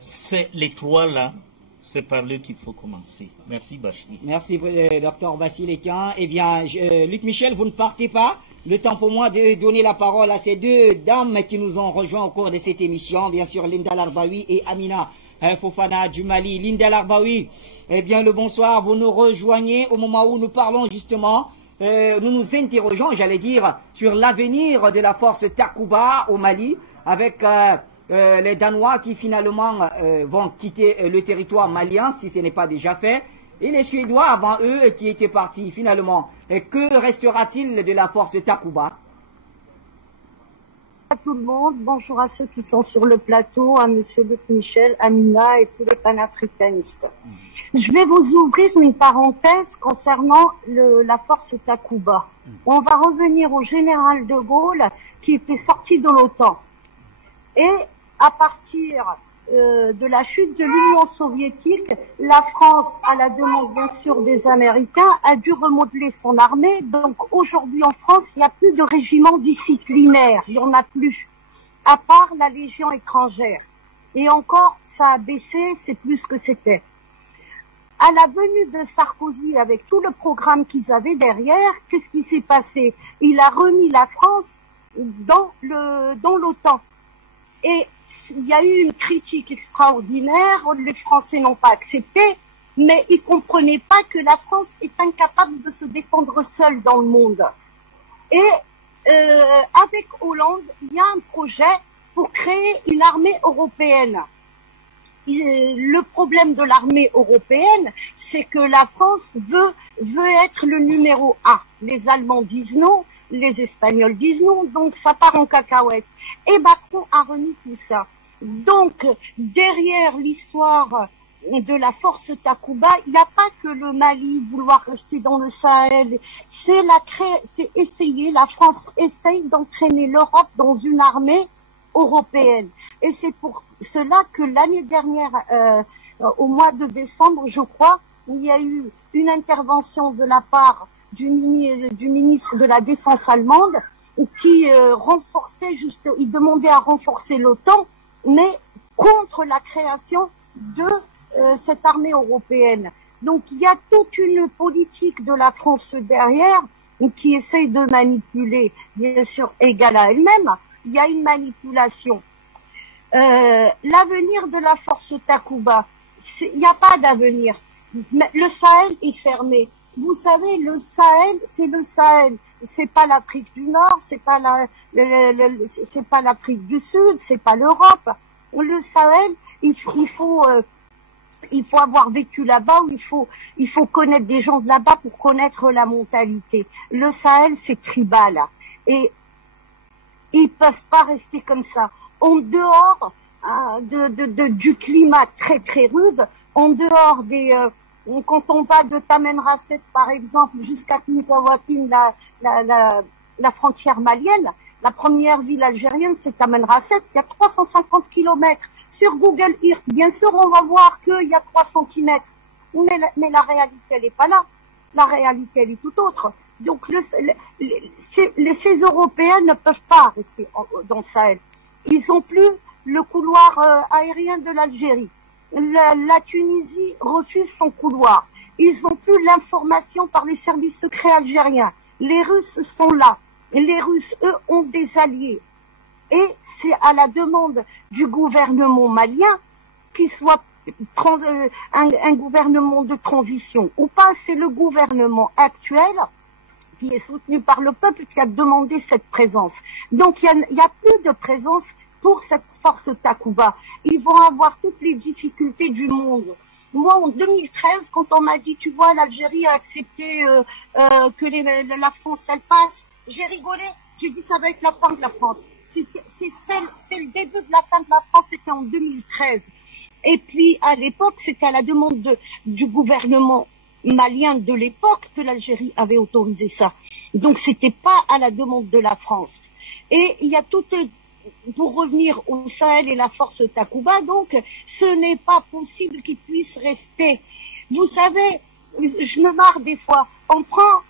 C'est les trois là, c'est par eux qu'il faut commencer. Merci Bachir. Merci Dr Bassilikian. Eh bien, Luc Michel, vous ne partez pas. Le temps pour moi de donner la parole à ces deux dames qui nous ont rejoints au cours de cette émission. Bien sûr, Linda Larbaoui et Amina Fofana du Mali. Linda Larbaoui, eh bien, le bonsoir. Vous nous rejoignez au moment où nous parlons justement, nous nous interrogeons, j'allais dire, sur l'avenir de la force Takuba au Mali avec les Danois qui finalement vont quitter le territoire malien si ce n'est pas déjà fait. Et les Suédois avant eux qui étaient partis finalement. Et que restera-t-il de la force Takuba? à tout le monde, bonjour à ceux qui sont sur le plateau, à Monsieur Luc Michel, Amina et tous les panafricanistes. Je vais vous ouvrir une parenthèse concernant la force Takuba. On va revenir au général de Gaulle qui était sorti de l'OTAN. Et à partir de la chute de l'Union soviétique, la France, à la demande bien sûr des Américains, a dû remodeler son armée. Donc aujourd'hui en France, il n'y a plus de régiment disciplinaire, il n'y en a plus, à part la Légion étrangère. Et encore, ça a baissé, c'est plus ce que c'était. À la venue de Sarkozy, avec tout le programme qu'ils avaient derrière, qu'est-ce qui s'est passé? Il a remis la France dans l'OTAN. Et il y a eu une critique extraordinaire, les Français n'ont pas accepté, mais ils comprenaient pas que la France est incapable de se défendre seule dans le monde. Et avec Hollande, il y a un projet pour créer une armée européenne. Le problème de l'armée européenne, c'est que la France veut être le numéro 1. Les Allemands disent non, les Espagnols disent non, donc ça part en cacahuète. Et Macron a remis tout ça. Donc, derrière l'histoire de la force Takuba, il n'y a pas que le Mali vouloir rester dans le Sahel. C'est essayer, la France essaye d'entraîner l'Europe dans une armée européenne. Et c'est pour cela que l'année dernière, au mois de décembre, je crois, il y a eu une intervention de la part du ministre de la Défense allemande qui renforçait il demandait à renforcer l'OTAN, mais contre la création de cette armée européenne. Donc il y a toute une politique de la France derrière qui essaye de manipuler, bien sûr, égale à elle-même. Il y a une manipulation. L'avenir de la force Takuba, il n'y a pas d'avenir. Le Sahel est fermé. Vous savez, le Sahel, c'est le Sahel. C'est pas l'Afrique du Nord, c'est pas l'Afrique du Sud, c'est pas l'Europe. Le Sahel, il faut avoir vécu là-bas, ou il faut connaître des gens de là-bas pour connaître la mentalité. Le Sahel, c'est tribal. Et ils peuvent pas rester comme ça. En dehors du climat très très rude, en dehors quand on va de Tamen Rasset, par exemple, jusqu'à Tinzaouatine, la frontière malienne, la première ville algérienne, c'est Tamen Rasset, il y a 350 kilomètres. Sur Google Earth, bien sûr, on va voir qu'il y a 3 centimètres. Mais la réalité, elle n'est pas là. La réalité, elle est tout autre. Donc, ces Européens ne peuvent pas rester dans le Sahel. Ils n'ont plus le couloir aérien de l'Algérie. La Tunisie refuse son couloir. Ils n'ont plus l'information par les services secrets algériens. Les Russes sont là. Et les Russes, eux, ont des alliés. Et c'est à la demande du gouvernement malien qu'il soit un gouvernement de transition ou pas. C'est le gouvernement actuel qui est soutenu par le peuple qui a demandé cette présence. Donc il y a plus de présence pour cette force Takuba. Ils vont avoir toutes les difficultés du monde. Moi, en 2013, quand on m'a dit, tu vois, l'Algérie a accepté que la France, elle passe, j'ai rigolé. J'ai dit, ça va être la fin de la France. C'est le début de la fin de la France, c'était en 2013. Et puis, à l'époque, c'était à la demande du gouvernement malien de l'époque que l'Algérie avait autorisé ça. Donc, c'était pas à la demande de la France. Et il y a tout, pour revenir au Sahel et la force Takuba, donc, ce n'est pas possible qu'ils puissent rester. Vous savez, je me marre des fois. On prend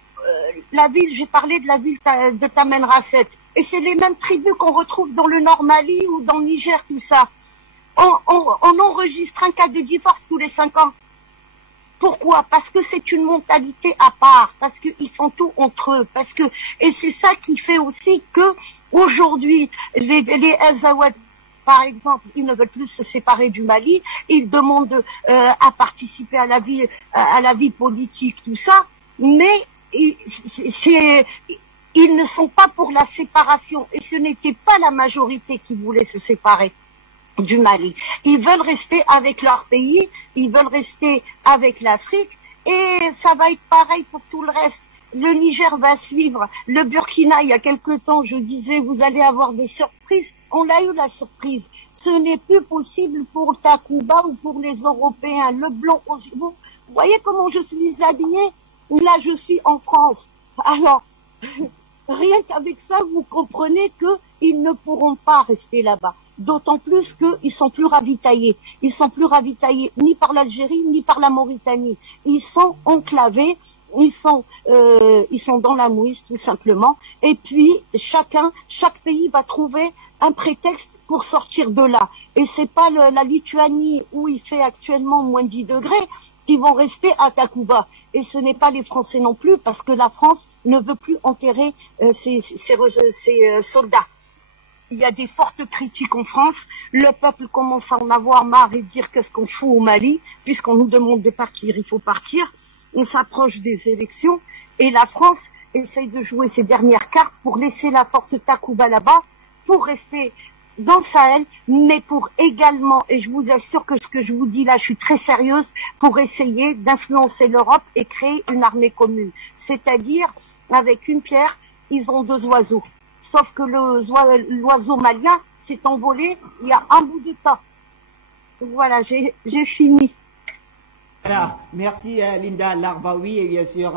la ville, j'ai parlé de la ville de Tamen Rasset, et c'est les mêmes tribus qu'on retrouve dans le Nord Mali ou dans le Niger, tout ça. On enregistre un cas de divorce tous les 5 ans. Pourquoi? Parce que c'est une mentalité à part, parce qu'ils font tout entre eux, et c'est ça qui fait aussi que aujourd'hui les Azawad, par exemple, ils ne veulent plus se séparer du Mali, ils demandent à participer à la vie politique, tout ça, mais ils ne sont pas pour la séparation, et ce n'était pas la majorité qui voulait se séparer du Mali. Ils veulent rester avec leur pays, ils veulent rester avec l'Afrique, et ça va être pareil pour tout le reste. Le Niger va suivre. Le Burkina, il y a quelque temps, je disais, vous allez avoir des surprises. On a eu la surprise. Ce n'est plus possible pour Takuba ou pour les Européens. Le blanc aussi. Vous voyez comment je suis habillée? Là, je suis en France. Alors, rien qu'avec ça, vous comprenez qu'ils ne pourront pas rester là-bas. D'autant plus qu'ils sont plus ravitaillés. Ils sont plus ravitaillés ni par l'Algérie, ni par la Mauritanie. Ils sont enclavés. Ils sont dans la mouise, tout simplement. Et puis, chaque pays va trouver un prétexte pour sortir de là. Et c'est pas la Lituanie où il fait actuellement moins de 10 degrés qui vont rester à Takuba. Et ce n'est pas les Français non plus, parce que la France ne veut plus enterrer ses soldats. Il y a des fortes critiques en France. Le peuple commence à en avoir marre et dire qu'est-ce qu'on fout au Mali, puisqu'on nous demande de partir, il faut partir. On s'approche des élections et la France essaye de jouer ses dernières cartes pour laisser la force Takuba là-bas, pour rester dans le Sahel, mais pour également, et je vous assure que ce que je vous dis là, je suis très sérieuse, pour essayer d'influencer l'Europe et créer une armée commune. C'est-à-dire, avec une pierre, ils ont deux oiseaux. Sauf que l'oiseau malien s'est envolé il y a un bout de temps. Voilà, j'ai fini. Voilà, merci Linda Larbaoui, et bien sûr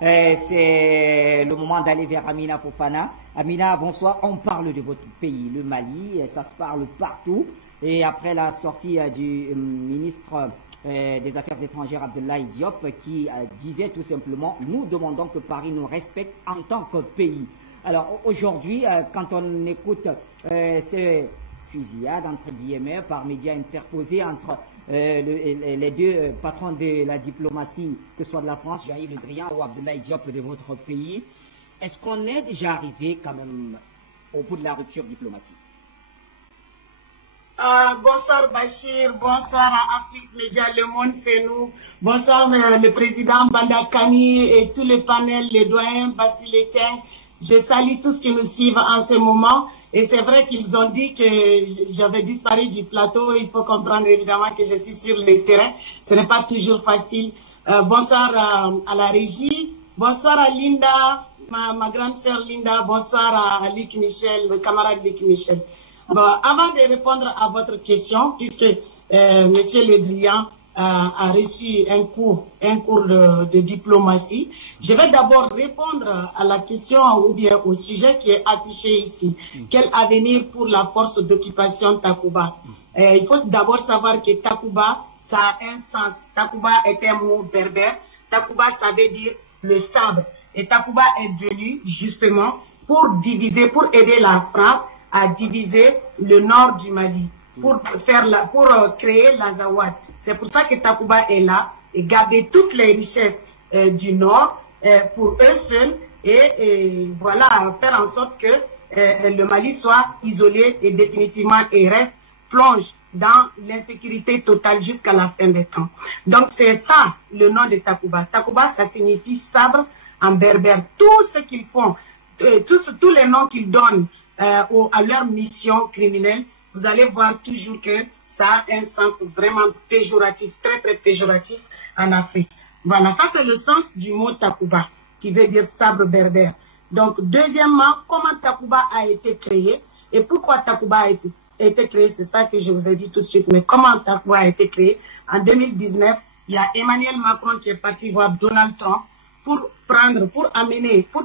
c'est le moment d'aller vers Amina Fofana. Amina, bonsoir, on parle de votre pays, le Mali, ça se parle partout, et après la sortie du ministre des Affaires étrangères Abdoulaye Diop qui disait tout simplement, nous demandons que Paris nous respecte en tant que pays. Alors aujourd'hui, quand on écoute ces fusillades entre guillemets par médias interposés entre les deux patrons de la diplomatie, que ce soit de la France, Jean-Yves Le Drian ou Abdoulaye Diop de votre pays, est-ce qu'on est déjà arrivé quand même au bout de la rupture diplomatique? Bonsoir Bachir, bonsoir à Afrique Média, Le Monde, c'est nous. Bonsoir le président Bandakani et tous les panels, les doyens, Basilétains. Je salue tous qui nous suivent en ce moment. Et c'est vrai qu'ils ont dit que j'avais disparu du plateau. Il faut comprendre évidemment que je suis sur le terrain. Ce n'est pas toujours facile. Bonsoir à la régie. Bonsoir à Linda, ma grande sœur Linda. Bonsoir à Luc Michel, le camarade Luc Michel. Bon, avant de répondre à votre question, puisque Monsieur Le Drian a reçu un cours de diplomatie, je vais d'abord répondre à la question ou bien au sujet qui est affiché ici. Quel avenir pour la force d'occupation Takuba? Il faut d'abord savoir que Takuba, ça a un sens. Takuba est un mot berbère. Takuba, ça veut dire le sabre. Et Takuba est venu justement pour diviser, pour aider la France à diviser le nord du Mali, pour créer l'Azawad. C'est pour ça que Takuba est là et garder toutes les richesses du nord pour eux seuls et voilà, faire en sorte que le Mali soit isolé et définitivement et plonge dans l'insécurité totale jusqu'à la fin des temps. Donc c'est ça le nom de Takuba. Takuba, ça signifie sabre en berbère. Tout ce qu'ils font, tous les noms qu'ils donnent à leur mission criminelle, vous allez voir toujours que ça a un sens vraiment péjoratif, très très péjoratif en Afrique. Voilà, ça c'est le sens du mot Takuba, qui veut dire sabre berbère. Donc deuxièmement, comment Takuba a été créé et pourquoi Takuba a été créé, c'est ça que je vous ai dit tout de suite. Mais comment Takuba a été créé? En 2019, il y a Emmanuel Macron qui est parti voir Donald Trump pour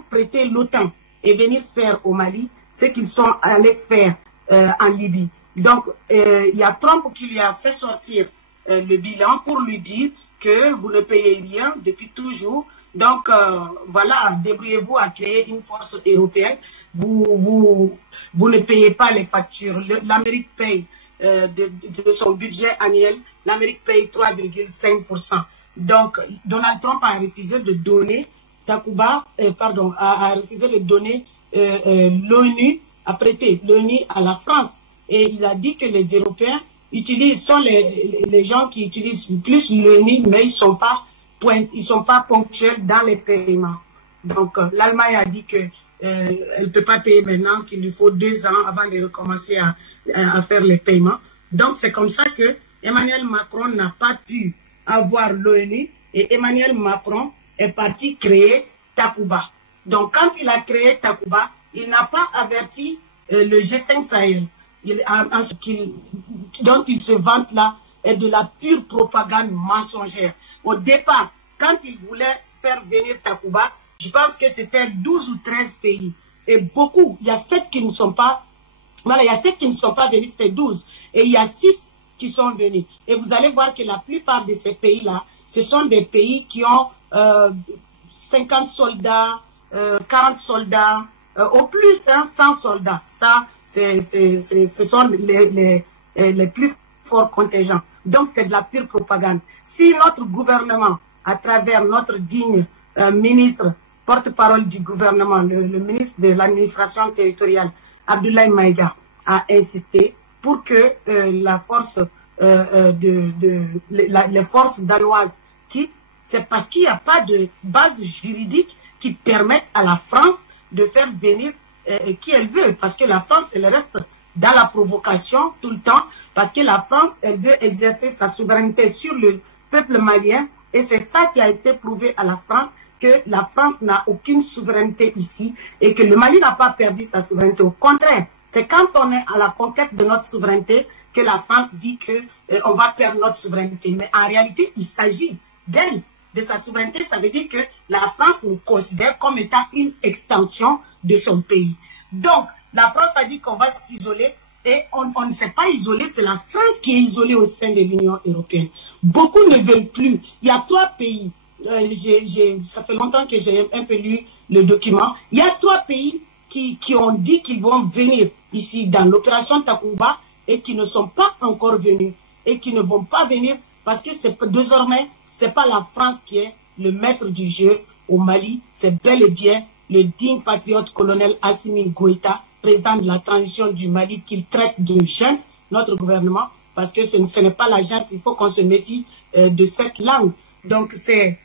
prêter l'OTAN et venir faire au Mali ce qu'ils sont allés faire en Libye. Donc, il y a Trump qui lui a fait sortir le bilan pour lui dire que vous ne payez rien depuis toujours. Donc, voilà, débrouillez-vous à créer une force européenne. Vous ne payez pas les factures. L'Amérique paye de son budget annuel, l'Amérique paye 3,5%. Donc, Donald Trump a refusé de donner a refusé de donner l'ONU, a prêté l'ONU à la France. Et il a dit que les Européens sont les gens qui utilisent plus l'ONU, mais ils sont pas ponctuels dans les paiements. Donc, l'Allemagne a dit que elle peut pas payer maintenant, qu'il lui faut 2 ans avant de recommencer à faire les paiements. Donc, c'est comme ça que Emmanuel Macron n'a pas pu avoir l'ONU et Emmanuel Macron est parti créer Takuba. Donc, quand il a créé Takuba, il n'a pas averti le G5 Sahel. Dont il se vante là est de la pure propagande mensongère. Au départ, quand il voulait faire venir Takuba, je pense que c'était 12 ou 13 pays. Et beaucoup, il y a 7 qui ne sont pas, voilà, il y a 7 qui ne sont pas venus, c'était 12. Et il y a 6 qui sont venus. Et vous allez voir que la plupart de ces pays-là, ce sont des pays qui ont 50 soldats, 40 soldats, au plus 100 soldats. Ça, ce sont les plus forts contingents. Donc, c'est de la pure propagande. Si notre gouvernement, à travers notre digne ministre, porte-parole du gouvernement, le ministre de l'administration territoriale, Abdoulaye Maïga, a insisté pour que la force les forces danoises quittent, c'est parce qu'il n'y a pas de base juridique qui permette à la France de faire venir qui elle veut, parce que la France, elle reste dans la provocation tout le temps, parce que la France, elle veut exercer sa souveraineté sur le peuple malien, et c'est ça qui a été prouvé à la France, que la France n'a aucune souveraineté ici, et que le Mali n'a pas perdu sa souveraineté. Au contraire, c'est quand on est à la conquête de notre souveraineté que la France dit que on va perdre notre souveraineté. Mais en réalité, il s'agit d'elle, de sa souveraineté. Ça veut dire que la France nous considère comme étant une extension de son pays. Donc, la France a dit qu'on va s'isoler et on ne s'est pas isolé. C'est la France qui est isolée au sein de l'Union européenne. Beaucoup ne veulent plus. Il y a 3 pays. Ça fait longtemps que j'ai un peu lu le document. Il y a 3 pays qui ont dit qu'ils vont venir ici dans l'opération Takuba et qui ne sont pas encore venus et qui ne vont pas venir parce que désormais, ce n'est pas la France qui est le maître du jeu au Mali, c'est bel et bien le digne patriote colonel Assimi Goïta, président de la transition du Mali, qu'il traite de junte, notre gouvernement, parce que ce n'est pas la junte, il faut qu'on se méfie de cette langue. Donc c'est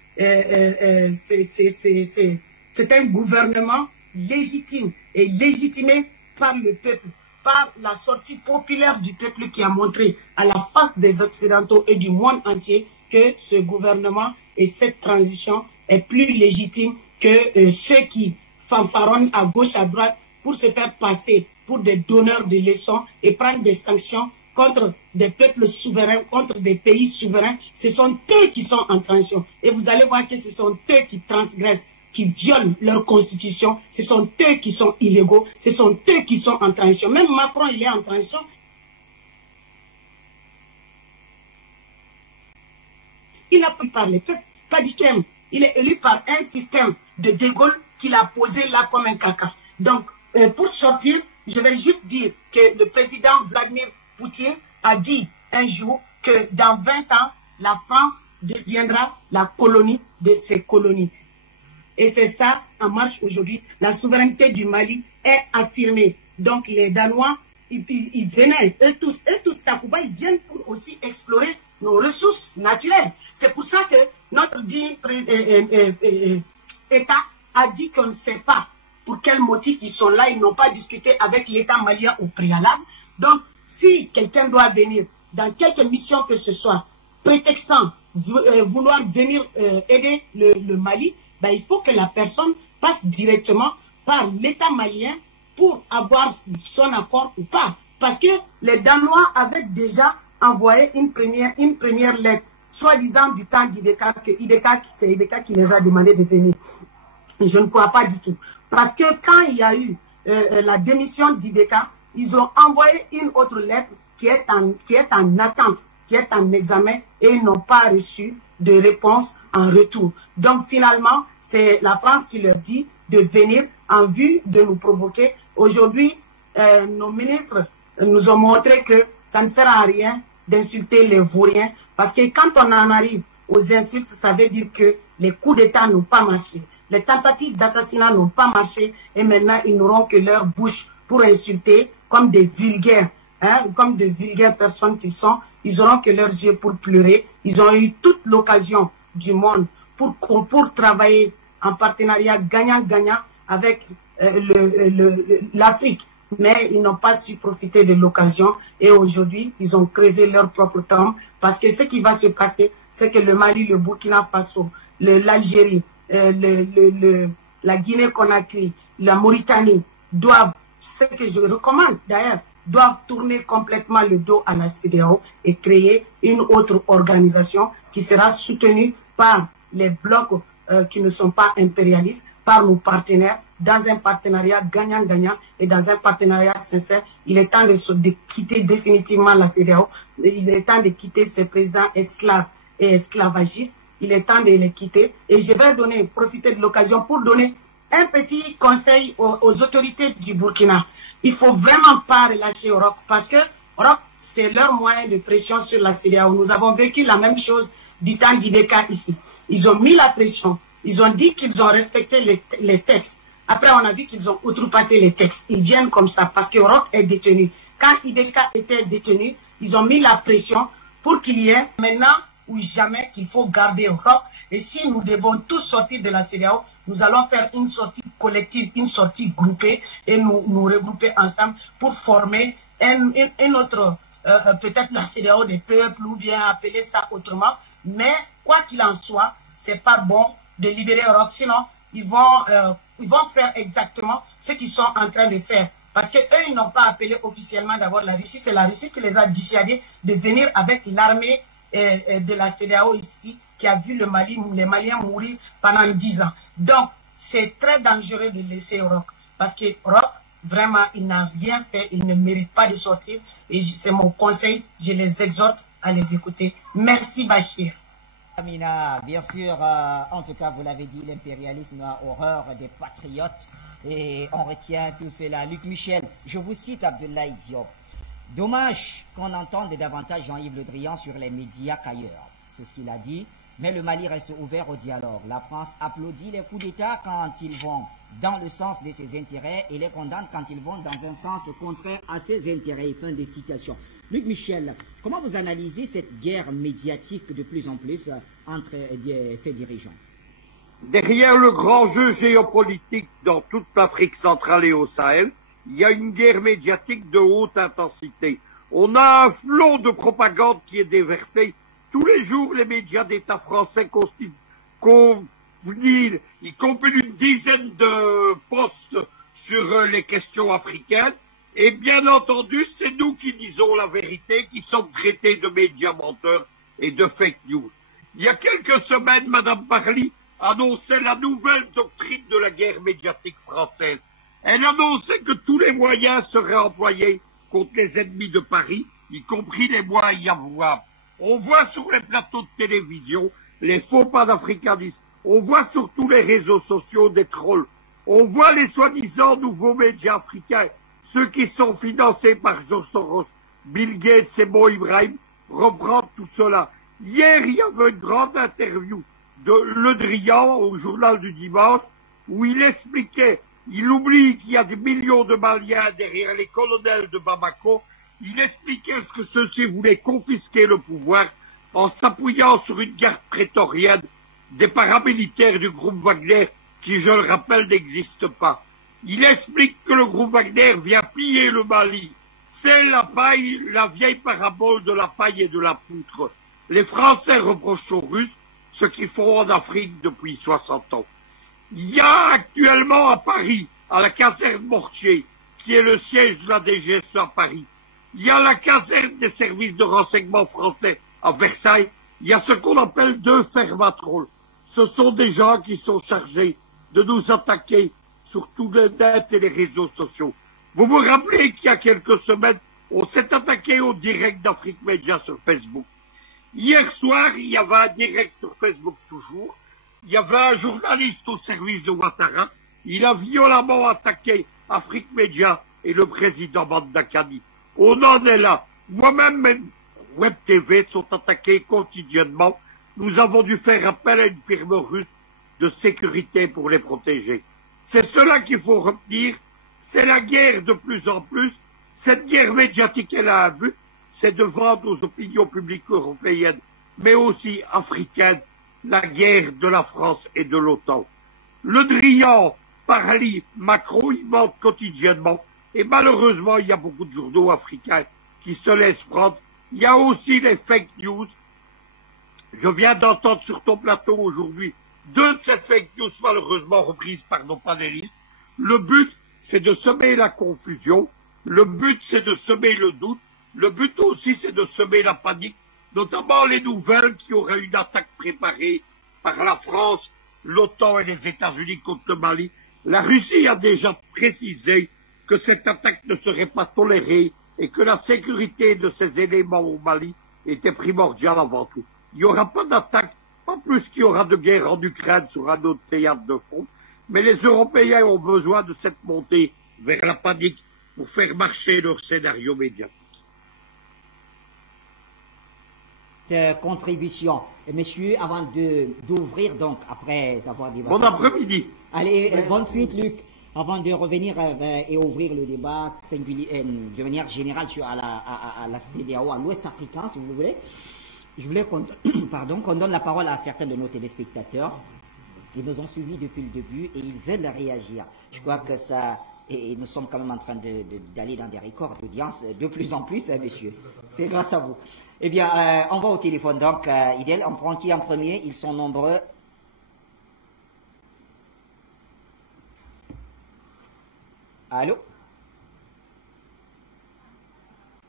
un gouvernement légitime et légitimé par le peuple, par la sortie populaire du peuple qui a montré à la face des Occidentaux et du monde entier que ce gouvernement et cette transition est plus légitime que ceux qui fanfaronnent à gauche, à droite pour se faire passer pour des donneurs de leçons et prendre des sanctions contre des peuples souverains, contre des pays souverains. Ce sont eux qui sont en transition. Et vous allez voir que ce sont eux qui transgressent, qui violent leur constitution. Ce sont eux qui sont illégaux. Ce sont eux qui sont en transition. Même Macron, il est en transition. Il n'a pas par les peuples, pas du tout. Il est élu par un système de De Gaulle qu'il a posé là comme un caca. Donc, pour sortir, je vais juste dire que le président Vladimir Poutine a dit un jour que dans 20 ans, la France deviendra la colonie de ses colonies. Et c'est ça en marche aujourd'hui. La souveraineté du Mali est affirmée. Donc les Danois, ils venaient, eux tous Takuba, ils viennent pour aussi explorer nos ressources naturelles. C'est pour ça que notre digne État a dit qu'on ne sait pas pour quel motif ils sont là. Ils n'ont pas discuté avec l'État malien au préalable. Donc, si quelqu'un doit venir dans quelque mission que ce soit, prétextant vouloir venir aider le Mali, ben, il faut que la personne passe directement par l'État malien pour avoir son accord ou pas. Parce que les Danois avaient déjà envoyé une première lettre, soi-disant du temps d'Ibeka, que c'est Ibeka qui les a demandé de venir. Je ne crois pas du tout. Parce que quand il y a eu la démission d'Ibeka, ils ont envoyé une autre lettre qui est en attente, qui est en examen, et ils n'ont pas reçu de réponse en retour. Donc finalement, c'est la France qui leur dit de venir en vue de nous provoquer. Aujourd'hui, nos ministres nous ont montré que ça ne sert à rien d'insulter les vauriens, parce que quand on en arrive aux insultes, ça veut dire que les coups d'État n'ont pas marché, les tentatives d'assassinat n'ont pas marché, et maintenant ils n'auront que leur bouche pour insulter comme des vulgaires, comme des vulgaires personnes qu'ils sont. Ils auront que leurs yeux pour pleurer. Ils ont eu toute l'occasion du monde pour travailler en partenariat gagnant-gagnant avec l'Afrique. Mais ils n'ont pas su profiter de l'occasion. Et aujourd'hui, ils ont creusé leur propre tombe. Parce que ce qui va se passer, c'est que le Mali, le Burkina Faso, l'Algérie la Guinée-Conakry, la Mauritanie doivent, ce que je recommande d'ailleurs, doivent tourner complètement le dos à la CEDEAO et créer une autre organisation qui sera soutenue par les blocs qui ne sont pas impérialistes, par nos partenaires, dans un partenariat gagnant-gagnant et dans un partenariat sincère. Il est temps de quitter définitivement la CEDEAO. Il est temps de quitter ces présidents esclaves et esclavagistes. Il est temps de les quitter. Et je vais profiter de l'occasion pour donner un petit conseil aux autorités du Burkina. Il faut vraiment pas relâcher Roch parce que Roch, c'est leur moyen de pression sur la CEDEAO. Nous avons vécu la même chose du temps d'Ibeka ici. Ils ont mis la pression. Ils ont dit qu'ils ont respecté les textes. Après, on a vu qu'ils ont outrepassé les textes. Ils viennent comme ça parce que Roch est détenu. Quand Ibeka était détenu, ils ont mis la pression pour qu'il y ait maintenant ou jamais qu'il faut garder Roch. Et si nous devons tous sortir de la CEDEAO, nous allons faire une sortie collective, une sortie groupée et nous regrouper ensemble pour former un autre, peut-être la CEDEAO des peuples ou bien appeler ça autrement. Mais quoi qu'il en soit, c'est pas bon de libérer Roch, sinon ils vont faire exactement ce qu'ils sont en train de faire. Parce que eux, ils n'ont pas appelé officiellement d'abord la Russie. C'est la Russie qui les a dissuadés de venir avec l'armée de la CEDEAO ici, qui a vu les Maliens mourir pendant 10 ans. Donc, c'est très dangereux de laisser Roch. Parce que Roch, vraiment, il n'a rien fait. Il ne mérite pas de sortir. Et c'est mon conseil. Je les exhorte à les écouter. Merci, Bachir. Amina, bien sûr, en tout cas, vous l'avez dit, l'impérialisme a horreur des patriotes et on retient tout cela. Luc Michel, je vous cite Abdoulaye Diop. Dommage qu'on entende davantage Jean-Yves Le Drian sur les médias qu'ailleurs. C'est ce qu'il a dit, mais le Mali reste ouvert au dialogue. La France applaudit les coups d'État quand ils vont dans le sens de ses intérêts et les condamne quand ils vont dans un sens contraire à ses intérêts. Fin de citation. Luc Michel, comment vous analysez cette guerre médiatique de plus en plus entre ces dirigeants? Derrière le grand jeu géopolitique dans toute l'Afrique centrale et au Sahel, il y a une guerre médiatique de haute intensité. On a un flot de propagande qui est déversé. Tous les jours, les médias d'État français ils compilent une dizaine de postes sur les questions africaines. Et bien entendu, c'est nous qui disons la vérité, qui sommes traités de médias menteurs et de fake news. Il y a quelques semaines, Madame Parly annonçait la nouvelle doctrine de la guerre médiatique française. Elle annonçait que tous les moyens seraient employés contre les ennemis de Paris, y compris les moyens avouables. On voit sur les plateaux de télévision les faux panafricanistes. On voit sur tous les réseaux sociaux des trolls. On voit les soi-disant nouveaux médias africains, ceux qui sont financés par George Soros, Bill Gates et Mo Ibrahim, reprendre tout cela. Hier, il y avait une grande interview de Le Drian au journal du dimanche où il expliquait, il oublie qu'il y a des millions de Maliens derrière les colonels de Bamako, il expliquait ce que ceux-ci voulaient confisquer le pouvoir en s'appuyant sur une garde prétorienne des paramilitaires du groupe Wagner qui, je le rappelle, n'existe pas. Il explique que le groupe Wagner vient piller le Mali. C'est la vieille parabole de la paille et de la poutre. Les Français reprochent aux Russes ce qu'ils font en Afrique depuis 60 ans. Il y a actuellement à Paris, à la caserne Mortier, qui est le siège de la DGSE à Paris. Il y a la caserne des services de renseignement français à Versailles. Il y a ce qu'on appelle 2 fermatrolles. Ce sont des gens qui sont chargés de nous attaquer sur tous les nets et les réseaux sociaux. Vous vous rappelez qu'il y a quelques semaines, on s'est attaqué au direct d'Afrique Média sur Facebook. Hier soir, il y avait un direct sur Facebook toujours. Il y avait un journaliste au service de Ouattara. Il a violemment attaqué Afrique Média et le président Mandakani. On en est là. Moi-même, mes Web TV sont attaqués quotidiennement. Nous avons dû faire appel à une firme russe de sécurité pour les protéger. C'est cela qu'il faut retenir. C'est la guerre de plus en plus. Cette guerre médiatique, elle a un but. C'est de vendre aux opinions publiques européennes, mais aussi africaines, la guerre de la France et de l'OTAN. Le Drian, Parly, Macron, ils mentent quotidiennement. Et malheureusement, il y a beaucoup de journaux africains qui se laissent prendre. Il y a aussi les fake news. Je viens d'entendre sur ton plateau aujourd'hui Deux de cette fake news malheureusement reprise par nos panélistes. Le but, c'est de semer la confusion. Le but, c'est de semer le doute. Le but aussi, c'est de semer la panique, notamment les nouvelles qu'il y aurait une attaque préparée par la France, l'OTAN et les États-Unis contre le Mali. La Russie a déjà précisé que cette attaque ne serait pas tolérée et que la sécurité de ces éléments au Mali était primordiale avant tout. Il n'y aura pas d'attaque, pas plus qu'il y aura de guerre en Ukraine sur un autre théâtre de front, mais les Européens ont besoin de cette montée vers la panique pour faire marcher leur scénario médiatique. Contribution. Et messieurs, avant d'ouvrir donc, après avoir débattu. Bon après-midi. Allez, bonne suite Luc. Avant de revenir et ouvrir le débat de manière générale à la CEDEAO, à l'Ouest africain, si vous voulez, je voulais qu'on qu'on donne la parole à certains de nos téléspectateurs qui nous ont suivis depuis le début et ils veulent réagir. Je crois que ça... Et nous sommes quand même en train d'aller dans des records d'audience de plus en plus, hein, messieurs. C'est grâce à vous. Eh bien, on va au téléphone. Donc, Idel, on prend qui en premier? Ils sont nombreux. Allô?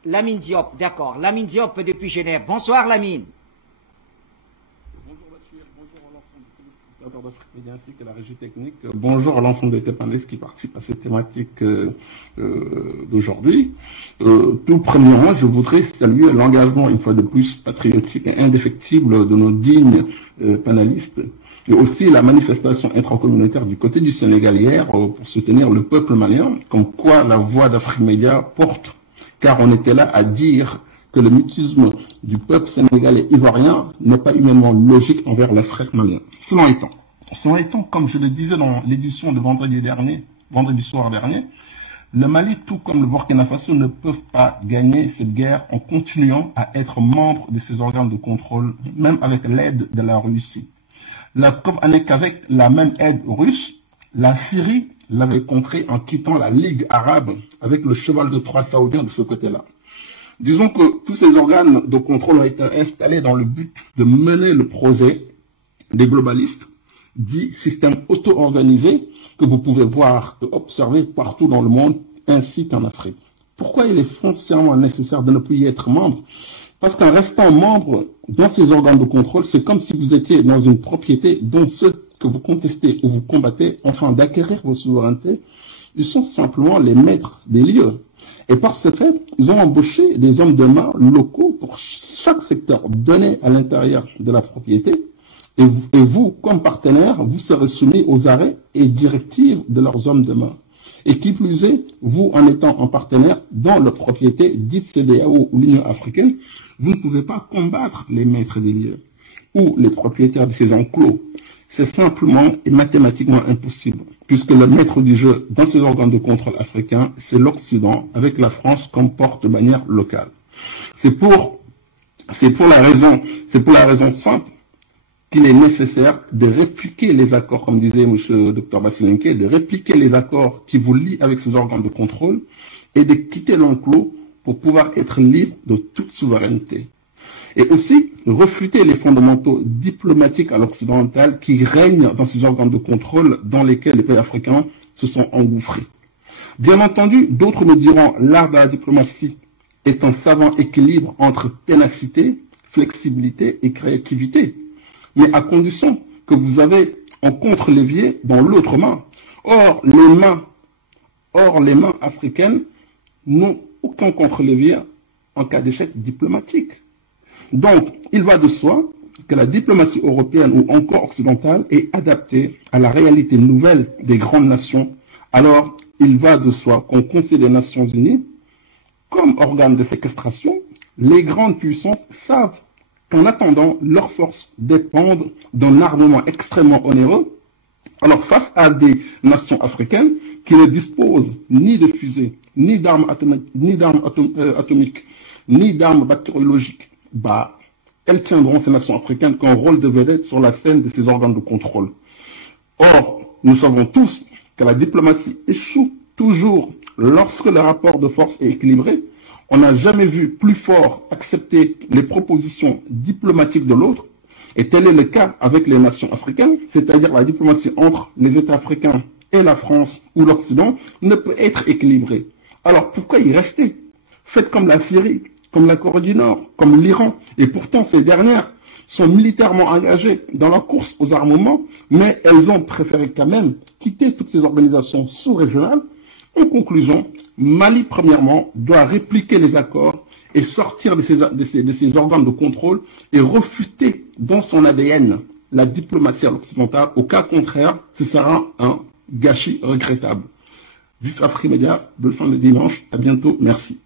Lamine Diop, d'accord. Lamine Diop depuis Genève. Bonsoir, Lamine. D'Afrique Média ainsi que la régie technique. Bonjour à l'ensemble des panélistes qui participent à cette thématique d'aujourd'hui. Tout premièrement, je voudrais saluer l'engagement, une fois de plus, patriotique et indéfectible de nos dignes panélistes, et aussi la manifestation intracommunautaire du côté du Sénégal hier pour soutenir le peuple malien, comme quoi la voix d'Afrique Média porte, car on était là à dire que le mutisme du peuple sénégalais ivoirien n'est pas humainement logique envers les frères maliens. Cela étant, comme je le disais dans l'édition de vendredi soir dernier, le Mali, tout comme le Burkina Faso, ne peuvent pas gagner cette guerre en continuant à être membres de ces organes de contrôle, même avec l'aide de la Russie. La preuve en est qu'avec la même aide russe, la Syrie l'avait contrée en quittant la Ligue arabe avec le cheval de Troie saoudien de ce côté-là. Disons que tous ces organes de contrôle ont été installés dans le but de mener le projet des globalistes, dit système auto-organisé, que vous pouvez voir et observer partout dans le monde, ainsi qu'en Afrique. Pourquoi il est foncièrement nécessaire de ne plus y être membre? Parce qu'en restant membre dans ces organes de contrôle, c'est comme si vous étiez dans une propriété dont ceux que vous contestez ou vous combattez, afin d'acquérir vos souverainetés, ils sont simplement les maîtres des lieux. Et par ce fait, ils ont embauché des hommes de main locaux pour chaque secteur donné à l'intérieur de la propriété. Et vous, comme partenaire, vous serez soumis aux arrêts et directives de leurs hommes de main. Et qui plus est, vous, en étant un partenaire dans la propriété dite CEDEAO ou l'Union africaine, vous ne pouvez pas combattre les maîtres des lieux ou les propriétaires de ces enclos. C'est simplement et mathématiquement impossible, puisque le maître du jeu dans ces organes de contrôle africains, c'est l'Occident, avec la France comme porte-bannière locale. C'est pour la raison simple qu'il est nécessaire de répliquer les accords, comme disait M. Dr Basilenke, de répliquer les accords qui vous lient avec ces organes de contrôle et de quitter l'enclos pour pouvoir être libre de toute souveraineté. Et aussi refuter les fondamentaux diplomatiques à l'occidental qui règnent dans ces organes de contrôle dans lesquels les pays africains se sont engouffrés. Bien entendu, d'autres me diront l'art de la diplomatie est un savant équilibre entre ténacité, flexibilité et créativité, mais à condition que vous avez un contre-levier dans l'autre main. Or, les mains africaines n'ont aucun contre-levier en cas d'échec diplomatique. Donc, il va de soi que la diplomatie européenne ou encore occidentale est adaptée à la réalité nouvelle des grandes nations. Alors, il va de soi qu'au Conseil des Nations Unies, comme organe de séquestration, les grandes puissances savent qu'en attendant, leurs forces dépendent d'un armement extrêmement onéreux. Alors, face à des nations africaines qui ne disposent ni de fusées, ni d'armes atomiques, ni d'armes bactériologiques, elles tiendront ces nations africaines qu'un rôle de vedette sur la scène de ces organes de contrôle. Or, nous savons tous que la diplomatie échoue toujours lorsque le rapport de force est équilibré. On n'a jamais vu plus fort accepter les propositions diplomatiques de l'autre Et tel est le cas avec les nations africaines, c'est-à-dire la diplomatie entre les États africains et la France ou l'Occident ne peut être équilibrée. Alors pourquoi y rester? Faites comme la Syrie, comme la Corée du Nord, comme l'Iran, et pourtant ces dernières sont militairement engagées dans la course aux armements, mais elles ont préféré quand même quitter toutes ces organisations sous-régionales. En conclusion, Mali, premièrement, doit répliquer les accords et sortir de ces organes de contrôle et refuter dans son ADN la diplomatie occidentale. Au cas contraire, ce sera un gâchis regrettable. Vive Afrique Média, bonne fin de dimanche, à bientôt, merci.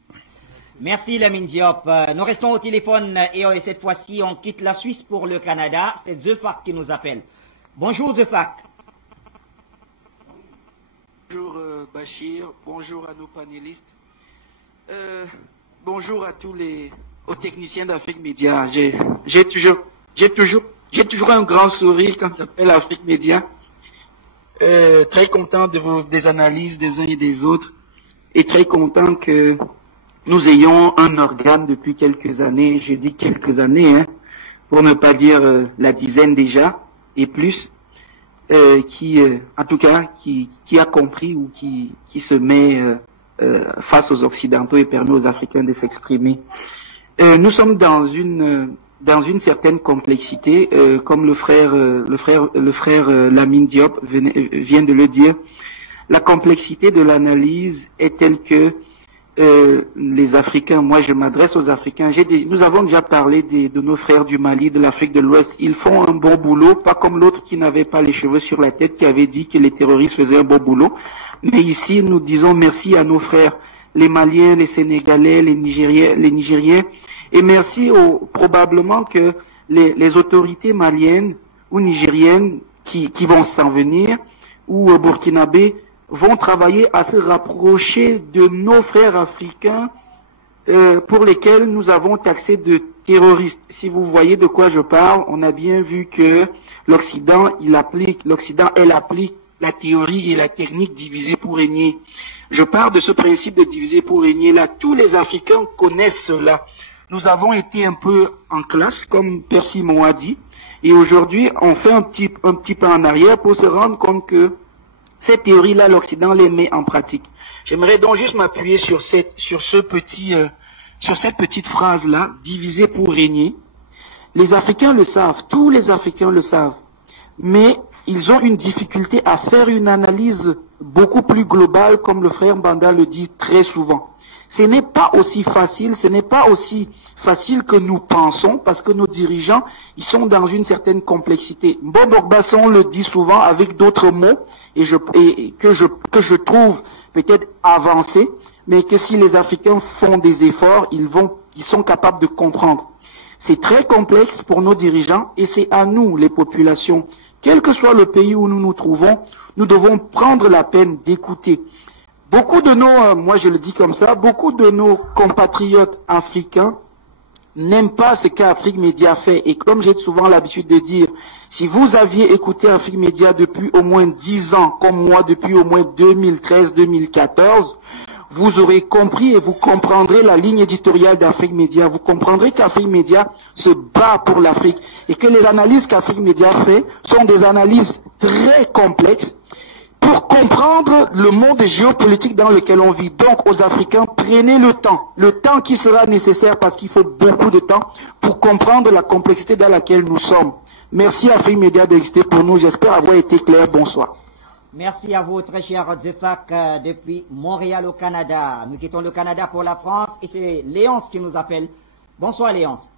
Merci Lamine Diop. Nous restons au téléphone et cette fois-ci on quitte la Suisse pour le Canada. C'est Zefac qui nous appelle. Bonjour Zefac. Bonjour Bachir, bonjour à nos panélistes. Bonjour à aux technisiens d'Afrique Média. J'ai toujours un grand sourire quand j'appelle Afrique Média. Très content des analyses des uns et des autres et très content que nous ayons un organe depuis quelques années, je dis quelques années, hein, pour ne pas dire la dizaine déjà et plus, qui en tout cas qui a compris ou qui se met face aux Occidentaux et permet aux Africains de s'exprimer. Nous sommes dans une certaine complexité, comme le frère Lamine Diop vient de le dire. La complexité de l'analyse est telle que les Africains, moi je m'adresse aux Africains, nous avons déjà parlé de nos frères du Mali, de l'Afrique de l'Ouest, ils font un bon boulot, pas comme l'autre qui n'avait pas les cheveux sur la tête, qui avait dit que les terroristes faisaient un bon boulot, mais ici nous disons merci à nos frères, les Maliens, les Sénégalais, les Nigériens, et merci probablement que les autorités maliennes ou nigériennes qui vont s'en venir, ou burkinabés, vont travailler à se rapprocher de nos frères africains pour lesquels nous avons taxé de terroristes. Si vous voyez de quoi je parle, on a bien vu que l'Occident, elle applique la théorie et la technique diviser pour régner. Je parle de ce principe de diviser pour régner là. Tous les Africains connaissent cela. Nous avons été un peu en classe, comme Percy Mon a dit, et aujourd'hui, on fait un petit pas en arrière pour se rendre compte que cette théorie-là, l'Occident les met en pratique. J'aimerais donc juste m'appuyer sur cette petite phrase-là, diviser pour régner. Les Africains le savent, tous les Africains le savent, mais ils ont une difficulté à faire une analyse beaucoup plus globale, comme le frère Mbanda le dit très souvent. Ce n'est pas aussi facile que nous pensons, parce que nos dirigeants, ils sont dans une certaine complexité. Bob Ogbasson le dit souvent avec d'autres mots, que je trouve peut-être avancés, mais que si les Africains font des efforts, ils sont capables de comprendre. C'est très complexe pour nos dirigeants, et c'est à nous, les populations, quel que soit le pays où nous nous trouvons, nous devons prendre la peine d'écouter. Beaucoup de moi je le dis comme ça, beaucoup de nos compatriotes africains n'aiment pas ce qu'Afrique Média fait. Et comme j'ai souvent l'habitude de dire, si vous aviez écouté Afrique Média depuis au moins 10 ans, comme moi depuis au moins 2013-2014, vous aurez compris et vous comprendrez la ligne éditoriale d'Afrique Média. Vous comprendrez qu'Afrique Média se bat pour l'Afrique et que les analyses qu'Afrique Média fait sont des analyses très complexes pour comprendre le monde géopolitique dans lequel on vit. Donc, aux Africains, prenez le temps qui sera nécessaire parce qu'il faut beaucoup de temps pour comprendre la complexité dans laquelle nous sommes. Merci Afrique Média d'exister pour nous. J'espère avoir été clair. Bonsoir. Merci à vous, très cher Zefac, depuis Montréal au Canada. Nous quittons le Canada pour la France et c'est Léonce qui nous appelle. Bonsoir Léonce.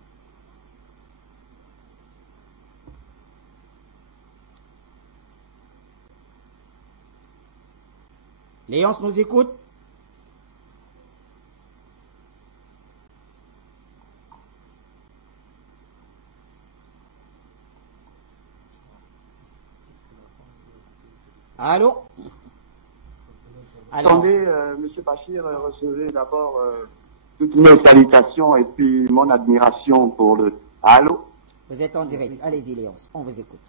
Léonce nous écoute? Allô? Attendez, Monsieur Bachir, recevez d'abord toutes mes salutations et puis mon admiration pour le... Allô? Vous êtes en direct. Allez-y Léonce, on vous écoute.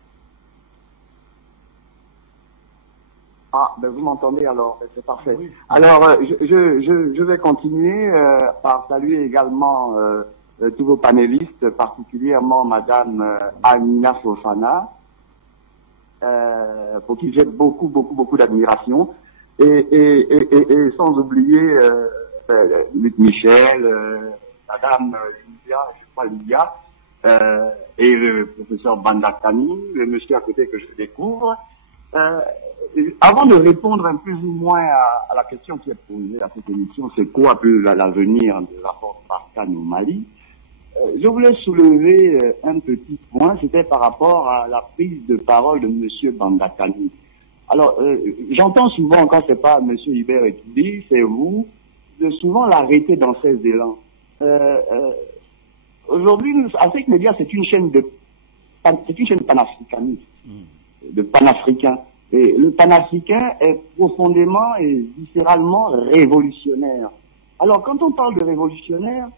Ah, ben vous m'entendez alors, c'est parfait. Oui. Alors, je vais continuer par saluer également tous vos panélistes, particulièrement Madame Amina Fofana, pour qui j'ai beaucoup d'admiration, et sans oublier Luc Michel, Madame Lydia, je crois Lydia, et le professeur Bandakani, le monsieur à côté que je découvre. Avant de répondre un plus ou moins à la question qui est posée à cette émission, c'est quoi l'avenir du rapport Barkhane au Mali, je voulais soulever un petit point, c'était par rapport à la prise de parole de monsieur Bandakani. Alors, j'entends souvent, quand c'est pas monsieur Hubert Etudi, c'est vous, de souvent l'arrêter dans ses élans. Aujourd'hui, Afrique Média, c'est une chaîne panafricaniste, de panafricain. Et le panafricain est profondément et viscéralement révolutionnaire. Alors, quand on parle de révolutionnaire,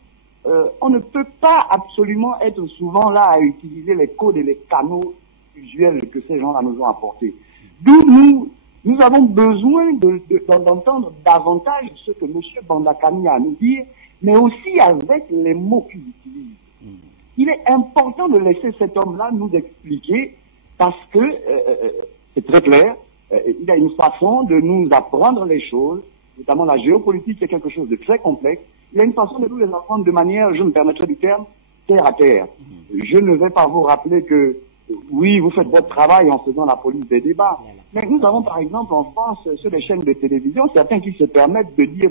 on ne peut pas absolument être souvent là à utiliser les codes et les canaux usuels que ces gens-là nous ont apportés. D'où nous avons besoin d'entendre davantage ce que M. Bandakani a à nous dire, mais aussi avec les mots qu'il utilise. Il est important de laisser cet homme-là nous expliquer, parce que c'est très clair, il a une façon de nous apprendre les choses, notamment la géopolitique est quelque chose de très complexe. Il a une façon de nous les apprendre de manière, je me permettrai du terme, terre à terre. Je ne vais pas vous rappeler que, oui, vous faites votre travail en faisant la police des débats. Mais nous avons par exemple en France, sur les chaînes de télévision, certains qui se permettent de dire